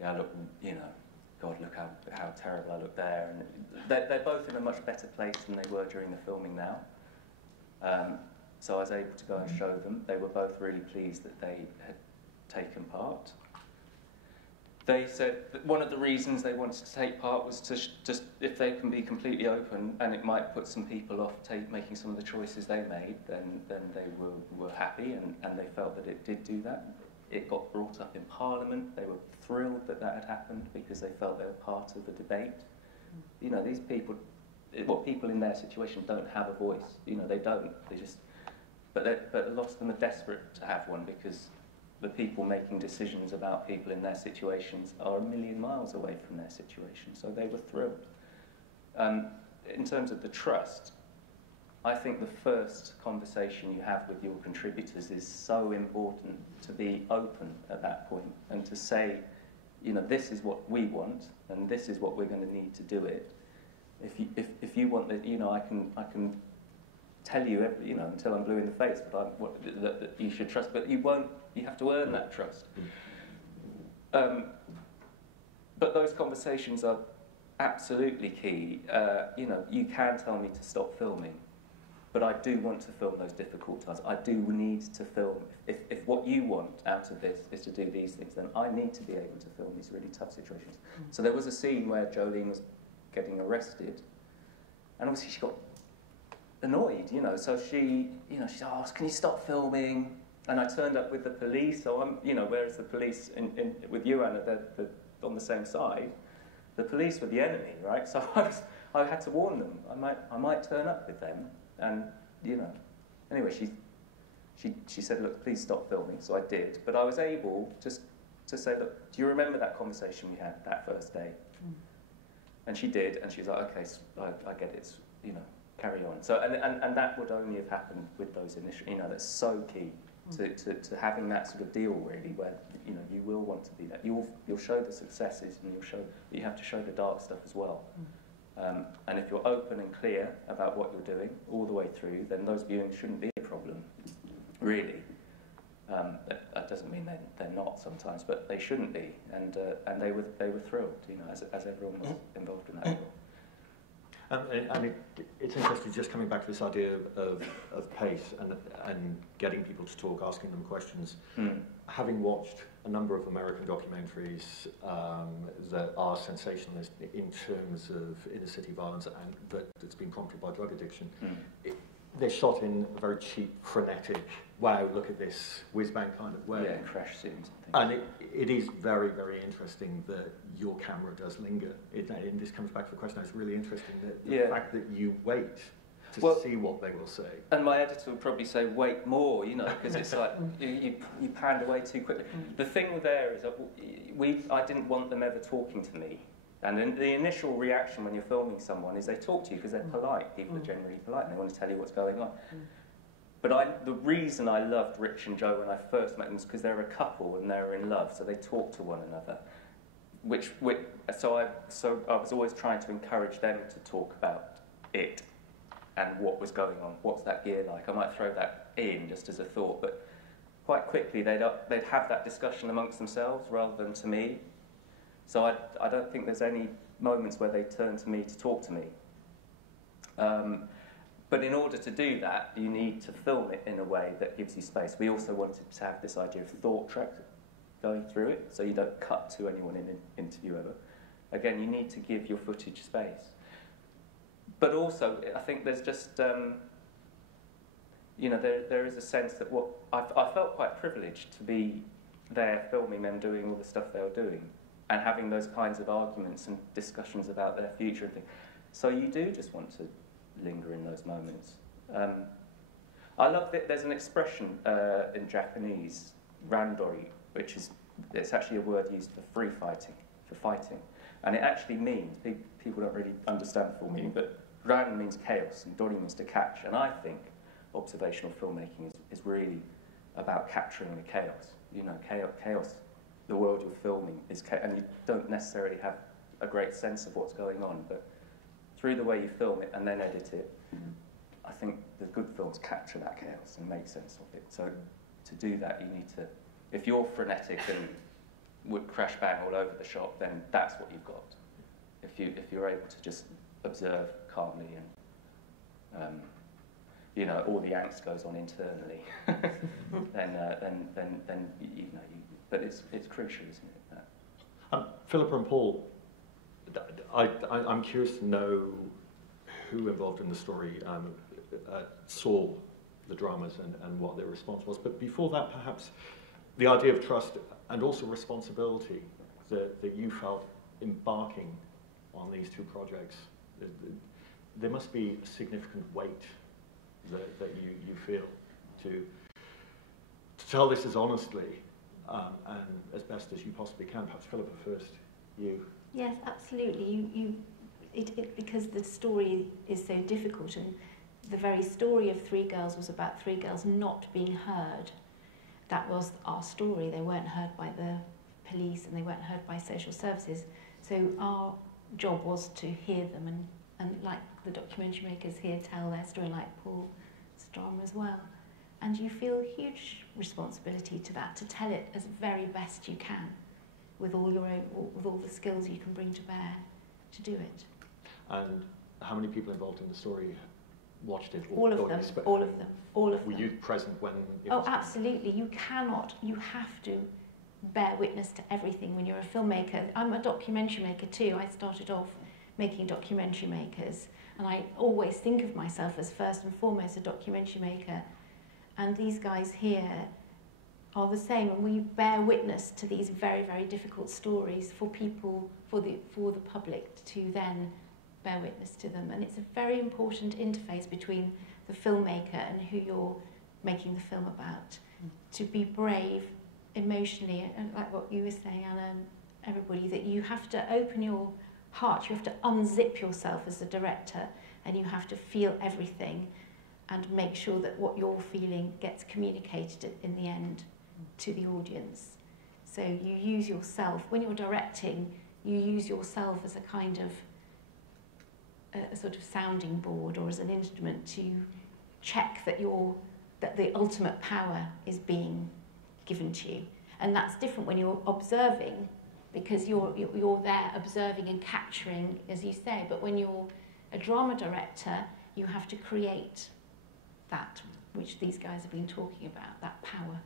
yeah, look, you know, God, look how a much better place than they were during the filming now. So I was able to go and show them. They were both really pleased that they had taken part. They said that one of the reasons they wanted to take part was to just, if they can be completely open and it might put some people off making some of the choices they made, then they were happy, and they felt that it did do that. It got brought up in Parliament. They were thrilled that that had happened because they felt they were part of the debate. You know, these people, people in their situation don't have a voice. You know, they don't. They just, but a lot of them are desperate to have one because the people making decisions about people in their situations are a million miles away from their situation, so they were thrilled. In terms of the trust, I think the first conversation you have with your contributors is so important, to be open at that point and to say, you know, this is what we want and this is what we're going to need to do it. If you want that, you know, I can tell you, you know, until I'm blue in the face, that you should trust, but you won't. You have to earn that trust. But those conversations are absolutely key. You know, you can tell me to stop filming, but I do want to film those difficult times. I do need to film. If what you want out of this is to do these things, then I need to be able to film these really tough situations. So there was a scene where Jolene was getting arrested, and obviously she got annoyed, you know, so she said, oh, can you stop filming? And I turned up with the police, so I'm, you know, whereas the police with you, Anna, they're on the same side, the police were the enemy, right? So I had to warn them. I might turn up with them, and, you know, anyway, she said, look, please stop filming, so I did. But I was able just to say, look, do you remember that conversation we had that first day? And she did, and she was like, okay, I get it, you know, carry on. So, and that would only have happened with those initial, you know, that's so key to having that sort of deal, really, where, you know, you will want to be that. You'll show the successes, and you'll show, but you have to show the dark stuff as well. And if you're open and clear about what you're doing all the way through, then those viewings shouldn't be a problem, really. That doesn't mean they're not sometimes, but they shouldn't be. And they were thrilled, you know, as everyone was involved in that. And it's interesting, just coming back to this idea of pace and getting people to talk, asking them questions. Having watched a number of American documentaries that are sensationalist in terms of inner city violence and that's been prompted by drug addiction, they're shot in a very cheap, frenetic, wow, look at this whiz-bang kind of way. Yeah, crash scenes. And it is very, very interesting that your camera does linger. And this comes back to the question, it's really interesting that the fact that you wait to see what they will say. And my editor would probably say, wait more, you know, because it's like, you panned away too quickly. The thing there is that I didn't want them ever talking to me. And then the initial reaction when you're filming someone is they talk to you because they're polite. People are generally polite and they want to tell you what's going on. But the reason I loved Rich and Joe when I first met them was because they're a couple and they're in love, so they talk to one another. So I was always trying to encourage them to talk about it and what was going on. What's that gear like? I might throw that in just as a thought, but quite quickly they'd have that discussion amongst themselves rather than to me. So I don't think there's any moments where they turn to me to talk to me. But in order to do that, you need to film it in a way that gives you space. We also wanted to have this idea of thought track going through it, so you don't cut to anyone in an interview ever. Again, you need to give your footage space. But also, I think there's just, you know, there is a sense that I felt quite privileged to be there filming them doing all the stuff they were doing, and having those kinds of arguments and discussions about their future and things. So you do just want to linger in those moments. I love that there's an expression in Japanese, randori, which it's actually a word used for fighting. And it actually means, people don't really understand the full meaning, but ran means chaos and dori means to catch. And I think observational filmmaking is really about capturing the chaos. You know, chaos. The world you're filming is chaos, and you don't necessarily have a great sense of what's going on, but through the way you film it and then edit it, I think the good films capture that chaos and make sense of it. So to do that, you need to, if you're frenetic and would crash bang all over the shop, then that's what you've got. If you're able to just observe calmly, and you know, all the angst goes on internally, then you know, but it's crucial, isn't it? Philippa and Paul, I'm curious to know who involved in the story saw the dramas and what their response was. But before that, perhaps the idea of trust and also responsibility that you felt embarking on these two projects. There must be a significant weight that you feel to tell this as honestly and as best as you possibly can. Perhaps Philippa first, you. Yes, absolutely. Because the story is so difficult, and the very story of Three Girls was about three girls not being heard. That was our story. They weren't heard by the police and they weren't heard by social services. So our job was to hear them and like the documentary makers here tell their story, like Paul's drama as well. And you feel huge responsibility to that, to tell it as very best you can, with all your own, with all the skills you can bring to bear to do it. And how many people involved in the story watched it? All of them. All of them. All of them. Were you present when? Oh, absolutely. You cannot. You have to bear witness to everything when you're a filmmaker. I'm a documentary maker too. I started off making documentary makers, and I always think of myself as first and foremost a documentary maker. And these guys here are the same, and we bear witness to these very, very difficult stories for people, for the public to then bear witness to them. And it's a very important interface between the filmmaker and who you're making the film about. To be brave emotionally, and like what you were saying, Anna, and everybody, that you have to open your heart, you have to unzip yourself as a director, and you have to feel everything and make sure that what you're feeling gets communicated in the end to the audience. So you use yourself, when you're directing, you use yourself as a kind of a sort of sounding board or as an instrument to check that the ultimate power is being given to you. And that's different when you're observing, because you're there observing and capturing, as you say. But when you're a drama director, you have to create that, which these guys have been talking about, that power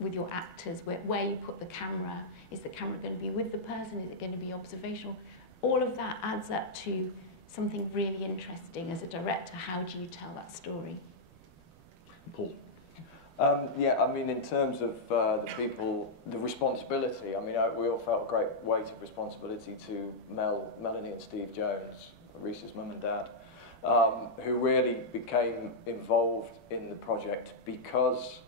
with your actors, where you put the camera. Is the camera going to be with the person? Is it going to be observational? All of that adds up to something really interesting as a director. How do you tell that story? Paul? Yeah, I mean, in terms of the people, the responsibility, I mean, we all felt a great weight of responsibility to Melanie and Steve Jones, Reese's mum and dad, who really became involved in the project because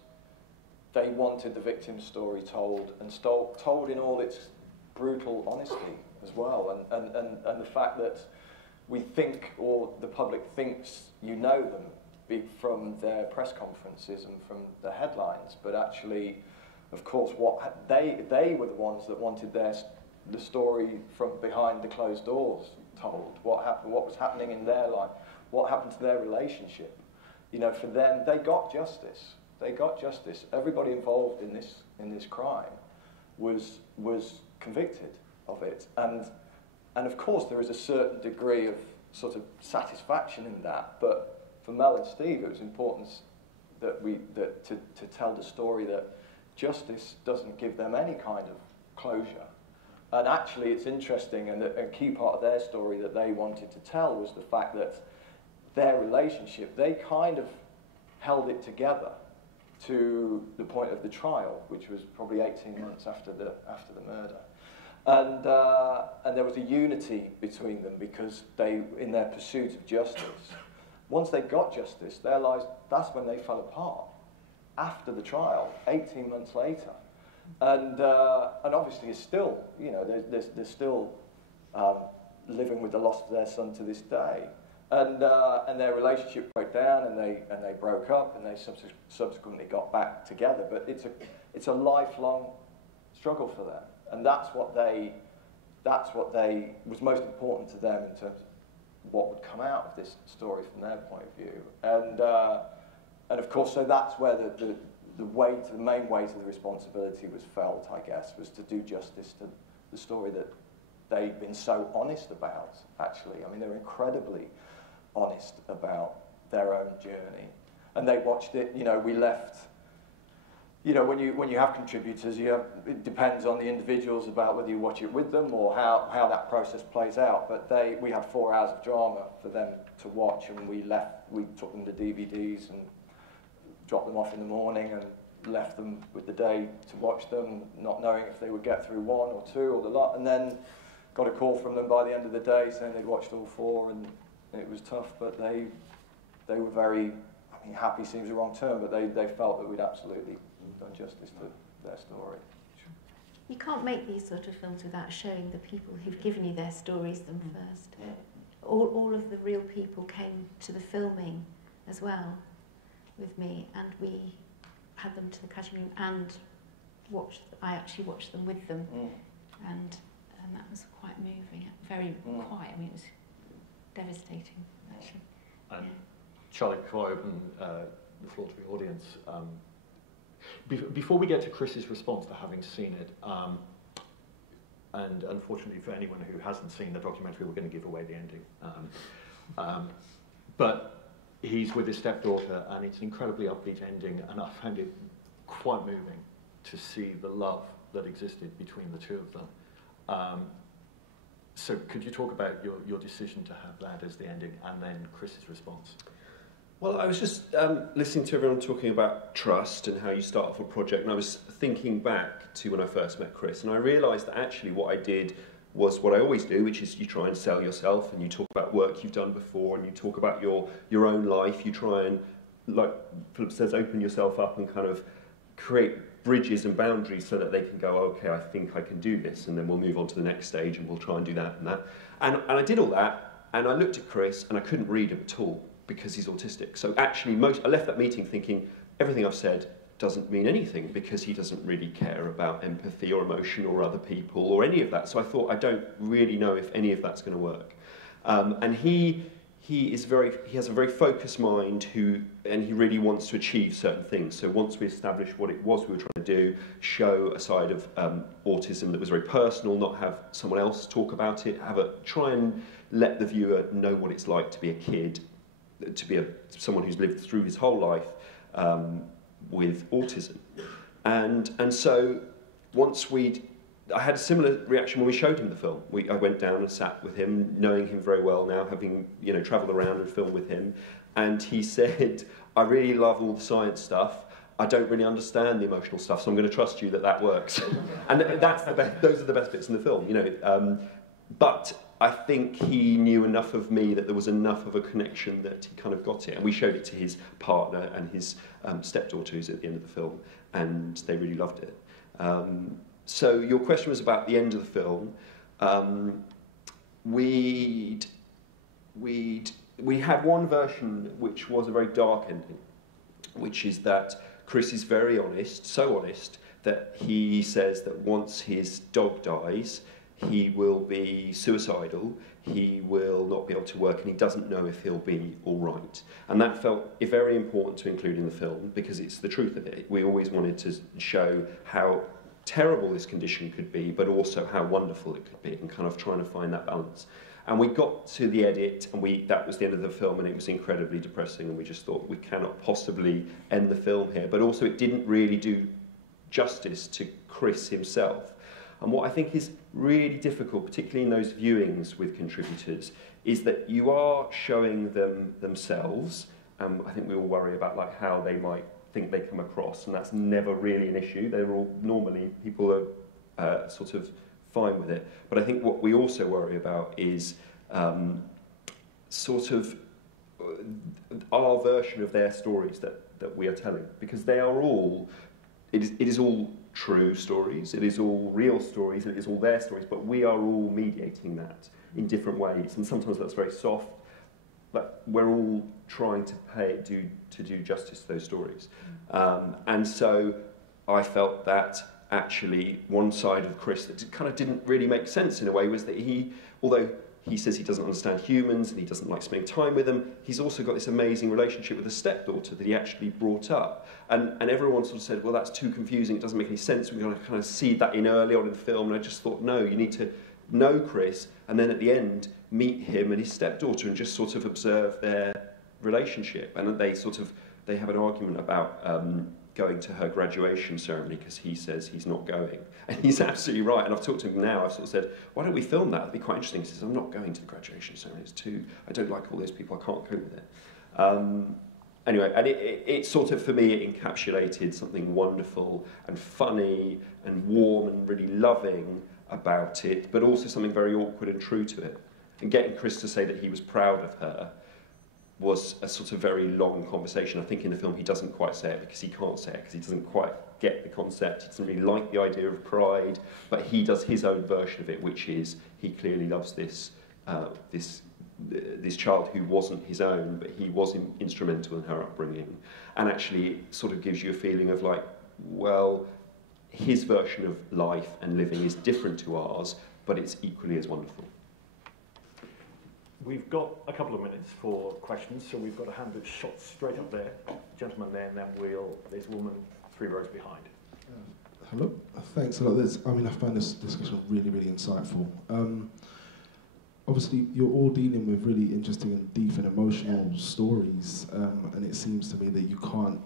they wanted the victim's story told, and told in all its brutal honesty as well, and the fact that we think, or the public thinks, you know them from their press conferences and from the headlines, but actually, of course, what they were the ones that wanted the story from behind the closed doors told. What happened? What was happening in their life? What happened to their relationship? You know, for them, they got justice. They got justice. Everybody involved in this crime was convicted of it, and of course there is a certain degree of sort of satisfaction in that. But for Mel and Steve, it was important that to tell the story that justice doesn't give them any kind of closure. And actually, it's interesting, and a key part of their story that they wanted to tell was the fact that their relationship, they kind of held it together to the point of the trial, which was probably 18 months after the murder. And there was a unity between them because they, in their pursuit of justice, once they got justice, their lives, that's when they fell apart. After the trial, 18 months later. And obviously it's still, you know, they're still living with the loss of their son to this day. And their relationship broke down, and they broke up, and they subsequently got back together. But it's a lifelong struggle for them, and that's what was most important to them in terms of what would come out of this story from their point of view. And of course, so that's where the main weight of the responsibility was felt, I guess, was to do justice to the story that they'd been so honest about, actually. I mean, they were incredibly honest about their own journey. And they watched it, you know, we left, you know, when you have contributors, it depends on the individuals about whether you watch it with them or how that process plays out. But we had 4 hours of drama for them to watch, and we took them the DVDs and dropped them off in the morning and left them with the day to watch them, not knowing if they would get through 1 or 2 or the lot, and then got a call from them by the end of the day saying they'd watched all 4, and it was tough, but they were very, I mean, happy seems the wrong term, but they felt that we'd absolutely done justice to their story. You can't make these sort of films without showing the people who've given you their stories them first. All of the real people came to the filming as well with me, and we had them to the cutting room and I actually watched them with them, and that was quite moving, very quiet. I mean, it was devastating, actually. And Charlie, before I open the floor to the audience, before we get to Chris's response to having seen it, and unfortunately for anyone who hasn't seen the documentary, we're going to give away the ending. But he's with his stepdaughter, and it's an incredibly upbeat ending, and I found it quite moving to see the love that existed between the two of them. So could you talk about your decision to have that as the ending, and then Chris's response? Well, I was just listening to everyone talking about trust and how you start off a project, and I was thinking back to when I first met Chris, and I realised that actually what I did was what I always do, which is you try and sell yourself, and you talk about work you've done before, and you talk about your own life. You try and, like Philip says, open yourself up and kind of create bridges and boundaries so that they can go, okay, I think I can do this, and then we'll move on to the next stage and we'll try and do that and that. And I did all that, and I looked at Chris and I couldn't read him at all because he's autistic. So actually, I left that meeting thinking everything I've said doesn't mean anything because he doesn't really care about empathy or emotion or other people or any of that. So I thought, I don't really know if any of that's going to work. And he has a very focused mind and he really wants to achieve certain things. So once we established what it was we were trying to do, show a side of autism that was very personal, not have someone else talk about it, try and let the viewer know what it's like to be a kid, to be someone who's lived through his whole life with autism. And so once I had a similar reaction when we showed him the film. I went down and sat with him, knowing him very well now, having travelled around and filmed with him, and he said, I really love all the science stuff, I don't really understand the emotional stuff, so I'm going to trust you that works. And those are the best bits in the film, but I think he knew enough of me that there was enough of a connection that he kind of got it. And we showed it to his partner and his stepdaughter, who's at the end of the film, and they really loved it. So your question was about the end of the film. We had one version which was a very dark ending, which is that Chris is very honest, so honest, that he says that once his dog dies, he will be suicidal, he will not be able to work, and he doesn't know if he'll be all right. And that felt very important to include in the film because it's the truth of it. We always wanted to show how terrible this condition could be, but also how wonderful it could be, and kind of trying to find that balance. And we got to the edit, and that was the end of the film, and it was incredibly depressing, and we just thought we cannot possibly end the film here. But also it didn't really do justice to Chris himself. And what I think is really difficult, particularly in those viewings with contributors, is that you are showing them themselves. I think we all worry about how they might think they come across, and that's never really an issue. They're all normally, people are sort of fine with it. But I think what we also worry about is sort of our version of their stories that we are telling, because they are all, it is all true stories, it is all real stories, it is all their stories, but we are all mediating that in different ways, and sometimes that's very soft, but we're all trying to do justice to those stories. And so I felt that actually one side of Chris that kind of didn't really make sense in a way was that although he says he doesn't understand humans and he doesn't like spending time with them, he's also got this amazing relationship with a stepdaughter that he actually brought up. And everyone sort of said, well, that's too confusing, it doesn't make any sense, we're going to kind of seed that in early on in the film. And I just thought, no, you need to know Chris, and then at the end meet him and his stepdaughter and just sort of observe their relationship. And they have an argument about going to her graduation ceremony because he says he's not going. And he's absolutely right. And I've talked to him now, I've sort of said, why don't we film that? It'd be quite interesting. He says, I'm not going to the graduation ceremony. I don't like all those people, I can't cope with it. Anyway, and it sort of, for me, it encapsulated something wonderful and funny and warm and really loving about it, but also something very awkward and true to it. And getting Chris to say that he was proud of her was a sort of very long conversation. I think in the film he doesn't quite say it because he can't say it, because he doesn't quite get the concept. He doesn't really like the idea of pride, but he does his own version of it, which is he clearly loves this child who wasn't his own, but he was instrumental in her upbringing. And actually it sort of gives you a feeling of like, well, his version of life and living is different to ours, but it's equally as wonderful. We've got a couple of minutes for questions, so we've got a hand that's shot straight up there. Gentleman there, and then there's a woman 3 rows behind. Hello, thanks a lot. I find this discussion really, really insightful. Obviously, you're all dealing with really interesting and deep and emotional stories, and it seems to me that you can't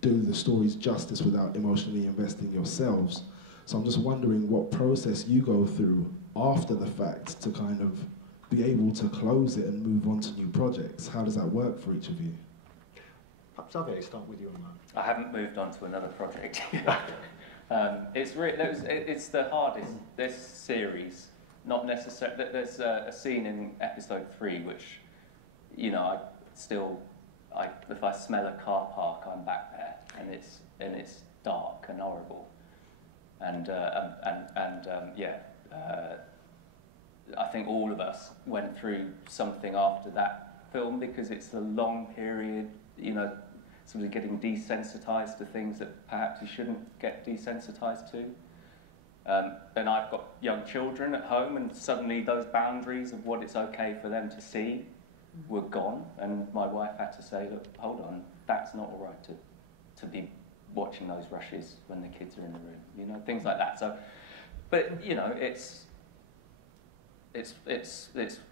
do the stories justice without emotionally investing yourselves. So I'm just wondering what process you go through after the fact to kind of be able to close it and move on to new projects. How does that work for each of you? Perhaps I'll start with you on that. I haven't moved on to another project yet. It's the hardest, this series, not necessarily, there's a scene in episode 3 which, you know, if I smell a car park, I'm back there, and it's dark and horrible. I think all of us went through something after that film because it's a long period, you know, sort of getting desensitized to things that perhaps you shouldn't get desensitized to. And I've got young children at home, and suddenly those boundaries of what it's okay for them to see were gone, and my wife had to say, look, hold on, that's not all right to be watching those rushes when the kids are in the room, you know, things like that. So, but, you know, it's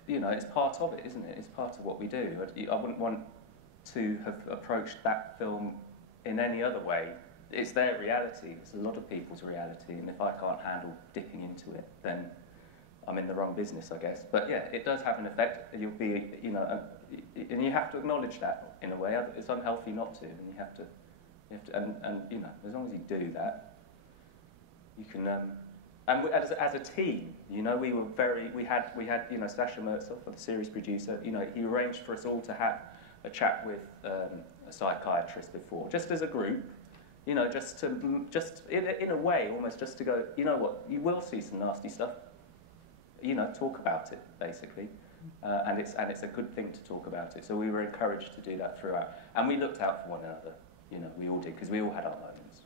you know, it's part of it, isn't it? It's part of what we do. I wouldn't want to have approached that film in any other way. It's their reality. It's a lot of people's reality, and if I can't handle dipping into it, then I'm in the wrong business, I guess. But yeah, it does have an effect. You'll be, you know, and you have to acknowledge that in a way. It's unhealthy not to, and you have to, and you know, as long as you do that, you can. And as a team, you know, we had, you know, Sasha Mertzov, the series producer, you know, he arranged for us all to have a chat with a psychiatrist before, just as a group, you know, just in a way, almost just to go, you know what, you will see some nasty stuff, you know, talk about it, basically, and it's a good thing to talk about it. So we were encouraged to do that throughout, and we looked out for one another, you know, we all did, because we all had our moments.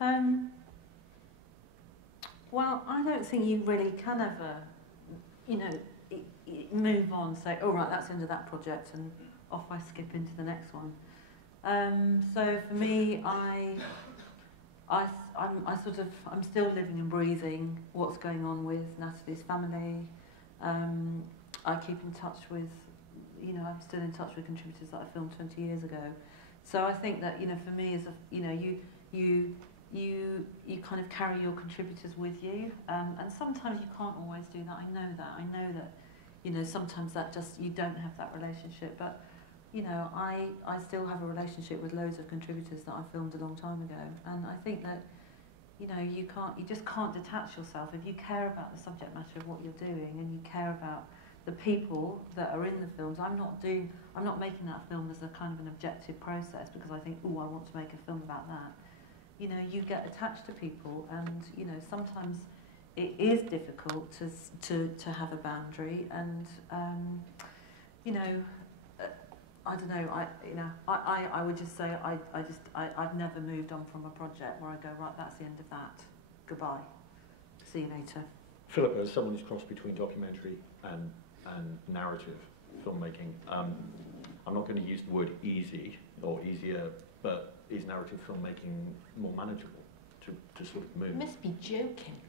Anna? Well, I don't think you really can ever, you know, move on, say, oh right, that's the end of that project, and off I skip into the next one. So for me, I'm still living and breathing what's going on with Natalie's family. I keep in touch with, you know, I'm still in touch with contributors that I filmed 20 years ago. So I think that, you know, for me, as a, you know, you kind of carry your contributors with you, and sometimes you can't always do that. I know that, you know, sometimes that just, you don't have that relationship, but, you know, I still have a relationship with loads of contributors that I filmed a long time ago, and I think that, you know, you just can't detach yourself. If you care about the subject matter of what you're doing, and you care about the people that are in the films, I'm not making that film as a kind of an objective process because I think, oh, I want to make a film about that. You know, you get attached to people, and, you know, sometimes it is difficult to have a boundary, and you know, I don't know. I would just say I've never moved on from a project where I go, right, that's the end of that. Goodbye. See you later. Philip, as someone who's crossed between documentary and narrative filmmaking, I'm not going to use the word easy or easier, but is narrative filmmaking more manageable to sort of move? You must be joking.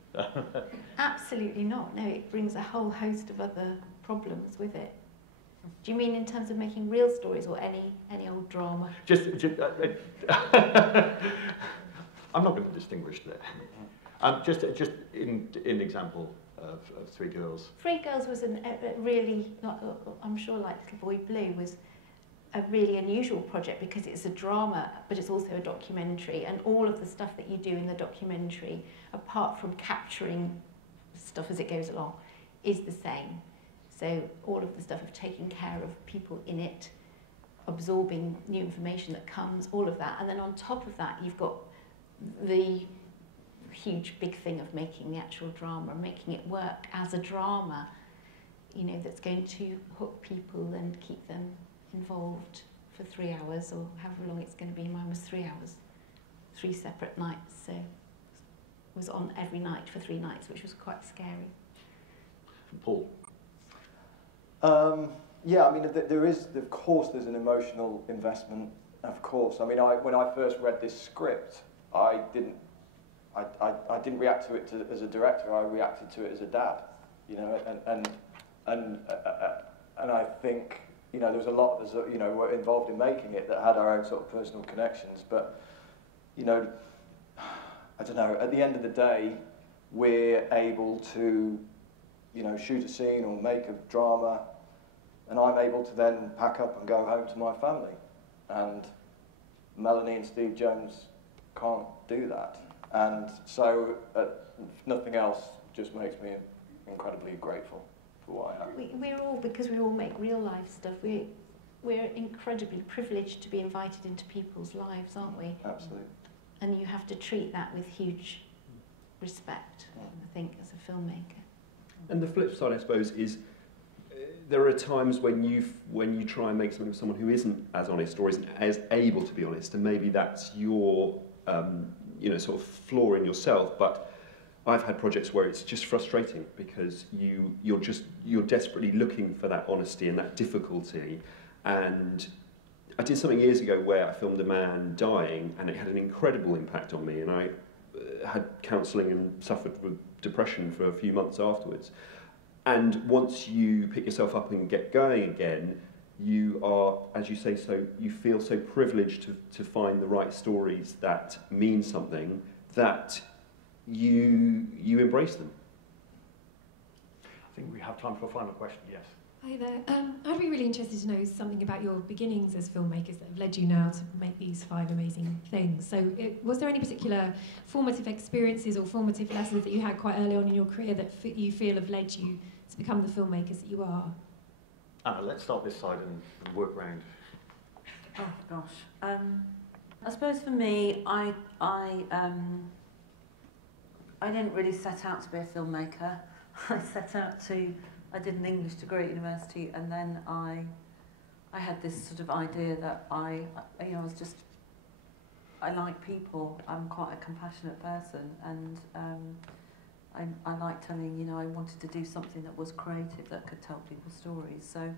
Absolutely not. No, it brings a whole host of other problems with it. Do you mean in terms of making real stories or any old drama? I'm not going to distinguish there. Just in example of Three Girls. Three Girls was a really, I'm sure like Little Boy Blue was a really unusual project because it's a drama, but it's also a documentary, and all of the stuff that you do in the documentary, apart from capturing stuff as it goes along, is the same. So all of the stuff of taking care of people in it, absorbing new information that comes, all of that. And then on top of that, you've got the huge big thing of making the actual drama, making it work as a drama, you know, that's going to hook people and keep them involved for 3 hours or however long it's going to be. Mine was 3 hours, 3 separate nights, so it was on every night for 3 nights, which was quite scary. Paul? Yeah, I mean, there is, of course, there's an emotional investment, of course. I mean, when I first read this script, I didn't react to it as a director. I reacted to it as a dad, you know, and I think, you know, there was a lot, you know, were involved in making it that had our own sort of personal connections. But, you know, I don't know. At the end of the day, we're able to, you know, shoot a scene or make a drama, and I'm able to then pack up and go home to my family. And Melanie and Steve Jones can't do that. And so, nothing else just makes me incredibly grateful for what I have. We're all, because we all make real life stuff, we're incredibly privileged to be invited into people's lives, aren't we? Absolutely. And you have to treat that with huge respect, I think, as a filmmaker. And the flip side, I suppose, is there are times when you try and make something with someone who isn't as honest or isn't as able to be honest, and maybe that's your you know, sort of flaw in yourself. But I've had projects where it's just frustrating because you're desperately looking for that honesty and that difficulty. And I did something years ago where I filmed a man dying, and it had an incredible impact on me, and I had counselling and suffered with depression for a few months afterwards. And once you pick yourself up and get going again, you are, as you say, you feel so privileged to find the right stories that mean something, that you embrace them. I think we have time for a final question, yes. Hi there. I'd be really interested to know something about your beginnings as filmmakers that have led you now to make these 5 amazing things. So was there any particular formative experiences or formative lessons that you had quite early on in your career that you feel have led you to become the filmmakers that you are? Anna, let's start this side and work round. Oh gosh. I suppose for me, I didn't really set out to be a filmmaker. I did an English degree at university, and then I had this sort of idea that I like people. I'm quite a compassionate person, and I like telling, you know, I wanted to do something that was creative, that could tell people stories. So,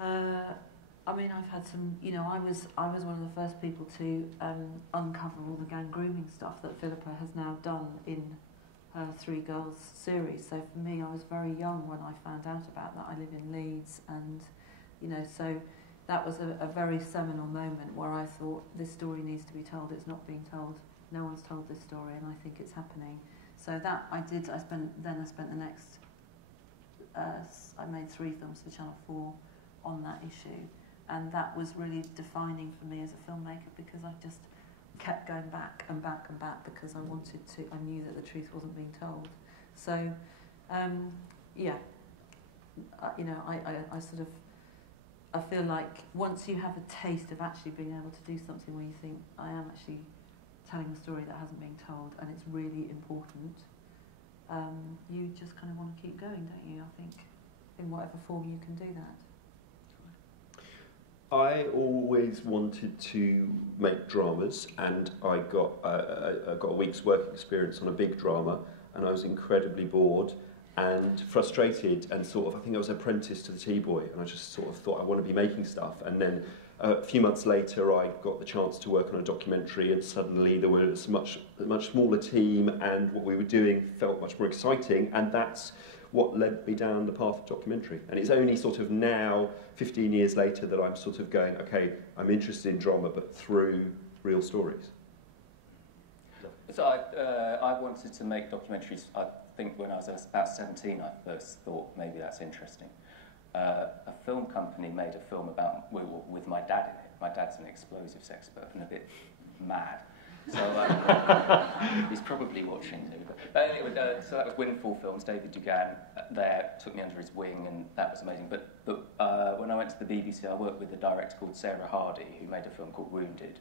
I mean, I've had some, you know, I was one of the first people to uncover all the gang grooming stuff that Philippa has now done in her 3 Girls series. So for me, I was very young when I found out about that. I live in Leeds, and, you know, so that was a very seminal moment where I thought, this story needs to be told. It's not being told. No one's told this story, and I think it's happening. So that I did. I spent the next. I made 3 films for Channel 4 on that issue, and that was really defining for me as a filmmaker, because I just kept going back and back and back because I wanted to. I knew that the truth wasn't being told. So, yeah. You know, I sort of. I feel like once you have a taste of actually being able to do something where you think, I am actually telling a story that hasn't been told, and it's really important, you just kind of want to keep going, don't you? I think in whatever form you can do that. I always wanted to make dramas, and I got a week's work experience on a big drama, and I was incredibly bored and frustrated, and sort of, I think I was apprenticed to the T-Boy, and I just sort of thought I want to be making stuff. And then A few months later, I got the chance to work on a documentary, and suddenly there was a much smaller team, and what we were doing felt much more exciting, and that's what led me down the path of documentary. And it's only sort of now, 15 years later, that I'm sort of going, okay, I'm interested in drama, but through real stories. So I wanted to make documentaries. I think when I was about 17, I first thought maybe that's interesting. A film company made a film about with my dad in it. My dad's an explosives expert and a bit mad, so he's probably watching too. But anyway, so that was Windfall Films. David Dugan there took me under his wing, and that was amazing. But when I went to the BBC, I worked with a director called Sarah Hardy, who made a film called Wounded,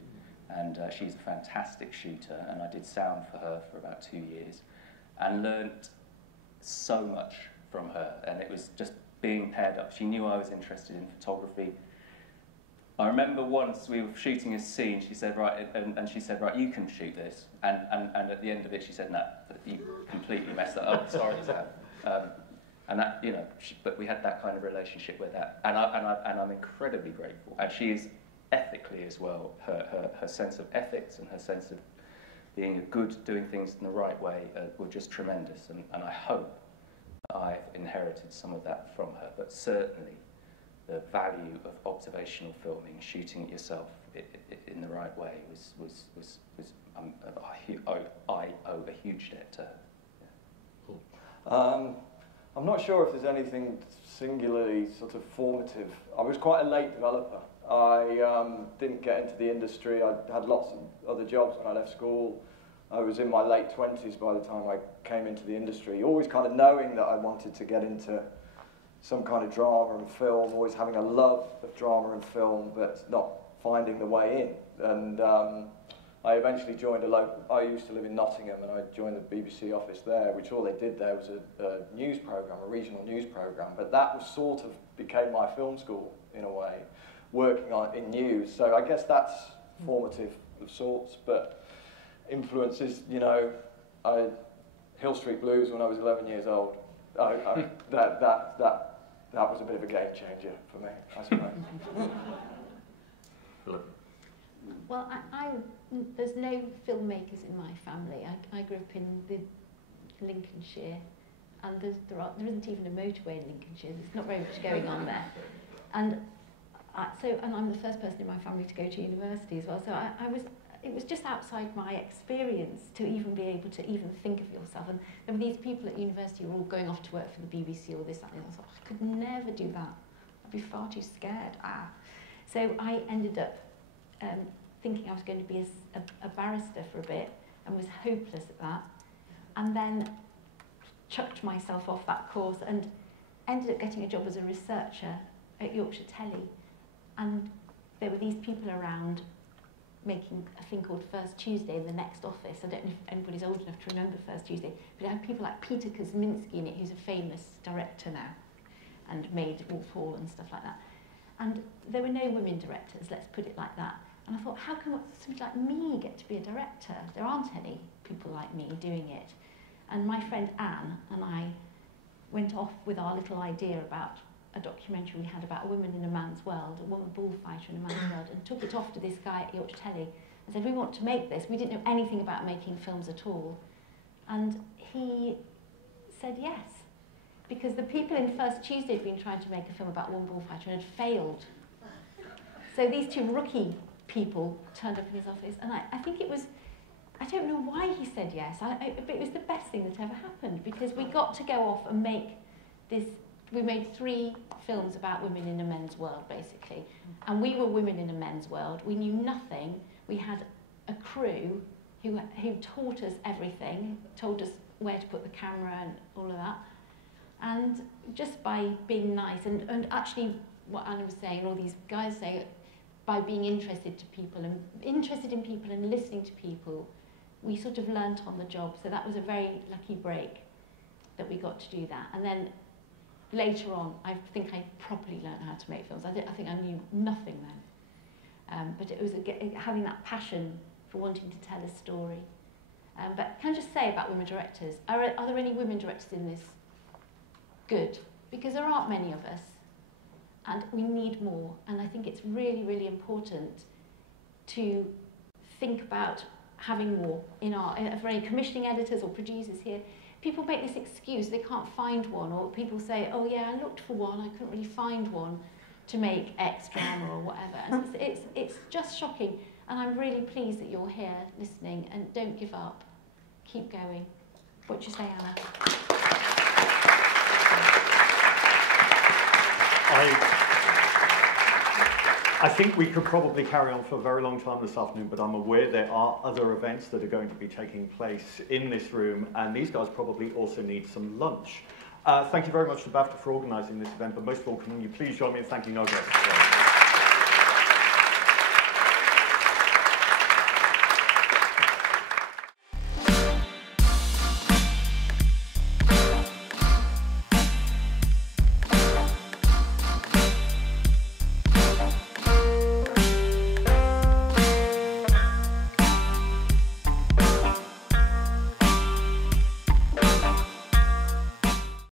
and she's a fantastic shooter. And I did sound for her for about 2 years, and learnt so much from her. And it was just being paired up. She knew I was interested in photography. I remember once we were shooting a scene, she said, right, and she said, right, you can shoot this. And at the end of it, she said, no, you completely messed that up. Sorry, Sam. And that, you know, but we had that kind of relationship with that. And I'm incredibly grateful. And she is ethically as well. Her sense of ethics and her sense of being doing things in the right way were just tremendous. And I hope I've inherited some of that from her, but certainly the value of observational filming, shooting it yourself in the right way, I owe a huge debt to her. Yeah. I'm not sure if there's anything singularly sort of formative. I was quite a late developer. I didn't get into the industry. I had lots of other jobs when I left school. I was in my late 20s by the time I came into the industry, always kind of knowing that I wanted to get into some kind of drama and film, always having a love of drama and film, but not finding the way in. And I eventually joined I used to live in Nottingham, and I joined the BBC office there, which all they did there was a news programme, a regional news programme, but that was sort of became my film school in a way, working in news. So I guess that's formative of sorts, but influences, you know, Hill Street Blues when I was 11 years old. That was a bit of a game changer for me, I suppose. Well, there's no filmmakers in my family. I grew up in Lincolnshire, and there isn't even a motorway in Lincolnshire. There's not very much going on there, and I'm the first person in my family to go to university as well. So it was just outside my experience to even be able to even think of yourself. And there were these people at university who were all going off to work for the BBC or this, that, and I thought, I could never do that. I'd be far too scared. So I ended up thinking I was going to be a barrister for a bit, and was hopeless at that. And then chucked myself off that course and ended up getting a job as a researcher at Yorkshire Telly. And there were these people around making a thing called First Tuesday in the next office. I don't know if anybody's old enough to remember First Tuesday, but it had people like Peter Kosminski in it, who's a famous director now, and made Wolf Hall and stuff like that. And there were no women directors, let's put it like that. And I thought, how can somebody like me get to be a director? There aren't any people like me doing it. And my friend Anne and I went off with our little idea about a documentary we had about a woman in a man's world, a woman bullfighter in a man's world, and took it off to this guy at Yorkshire Telly and said, we want to make this. We didn't know anything about making films at all. And he said yes, because the people in First Tuesday had been trying to make a film about a woman bullfighter and had failed. So these two rookie people turned up in his office, and I think it was, I don't know why he said yes, but it was the best thing that ever happened, because we got to go off and make this. We made 3 films about women in a men's world, basically. And we were women in a men's world. We knew nothing. We had a crew who taught us everything, told us where to put the camera and all of that. And just by being nice, and actually what Anna was saying, all these guys say, by being interested in people and listening to people, we sort of learnt on the job. So that was a very lucky break that we got to do that. And then later on, I think I properly learned how to make films. I think I knew nothing then. But it was having that passion for wanting to tell a story. But can I just say about women directors, are there any women directors in this? Good. Because there aren't many of us. and we need more. And I think it's really, really important to think about having more for any commissioning editors or producers here. People make this excuse, they can't find one, or people say, oh yeah, I looked for one, I couldn't really find one to make X drama or whatever. And it's just shocking. And I'm really pleased that you're here listening, and don't give up. Keep going. What do you say, Anna? I think we could probably carry on for a very long time this afternoon, but I'm aware there are other events that are going to be taking place in this room, and these guys probably also need some lunch. Thank you very much to BAFTA for organising this event, but most of all, can you please join me in thanking our guests?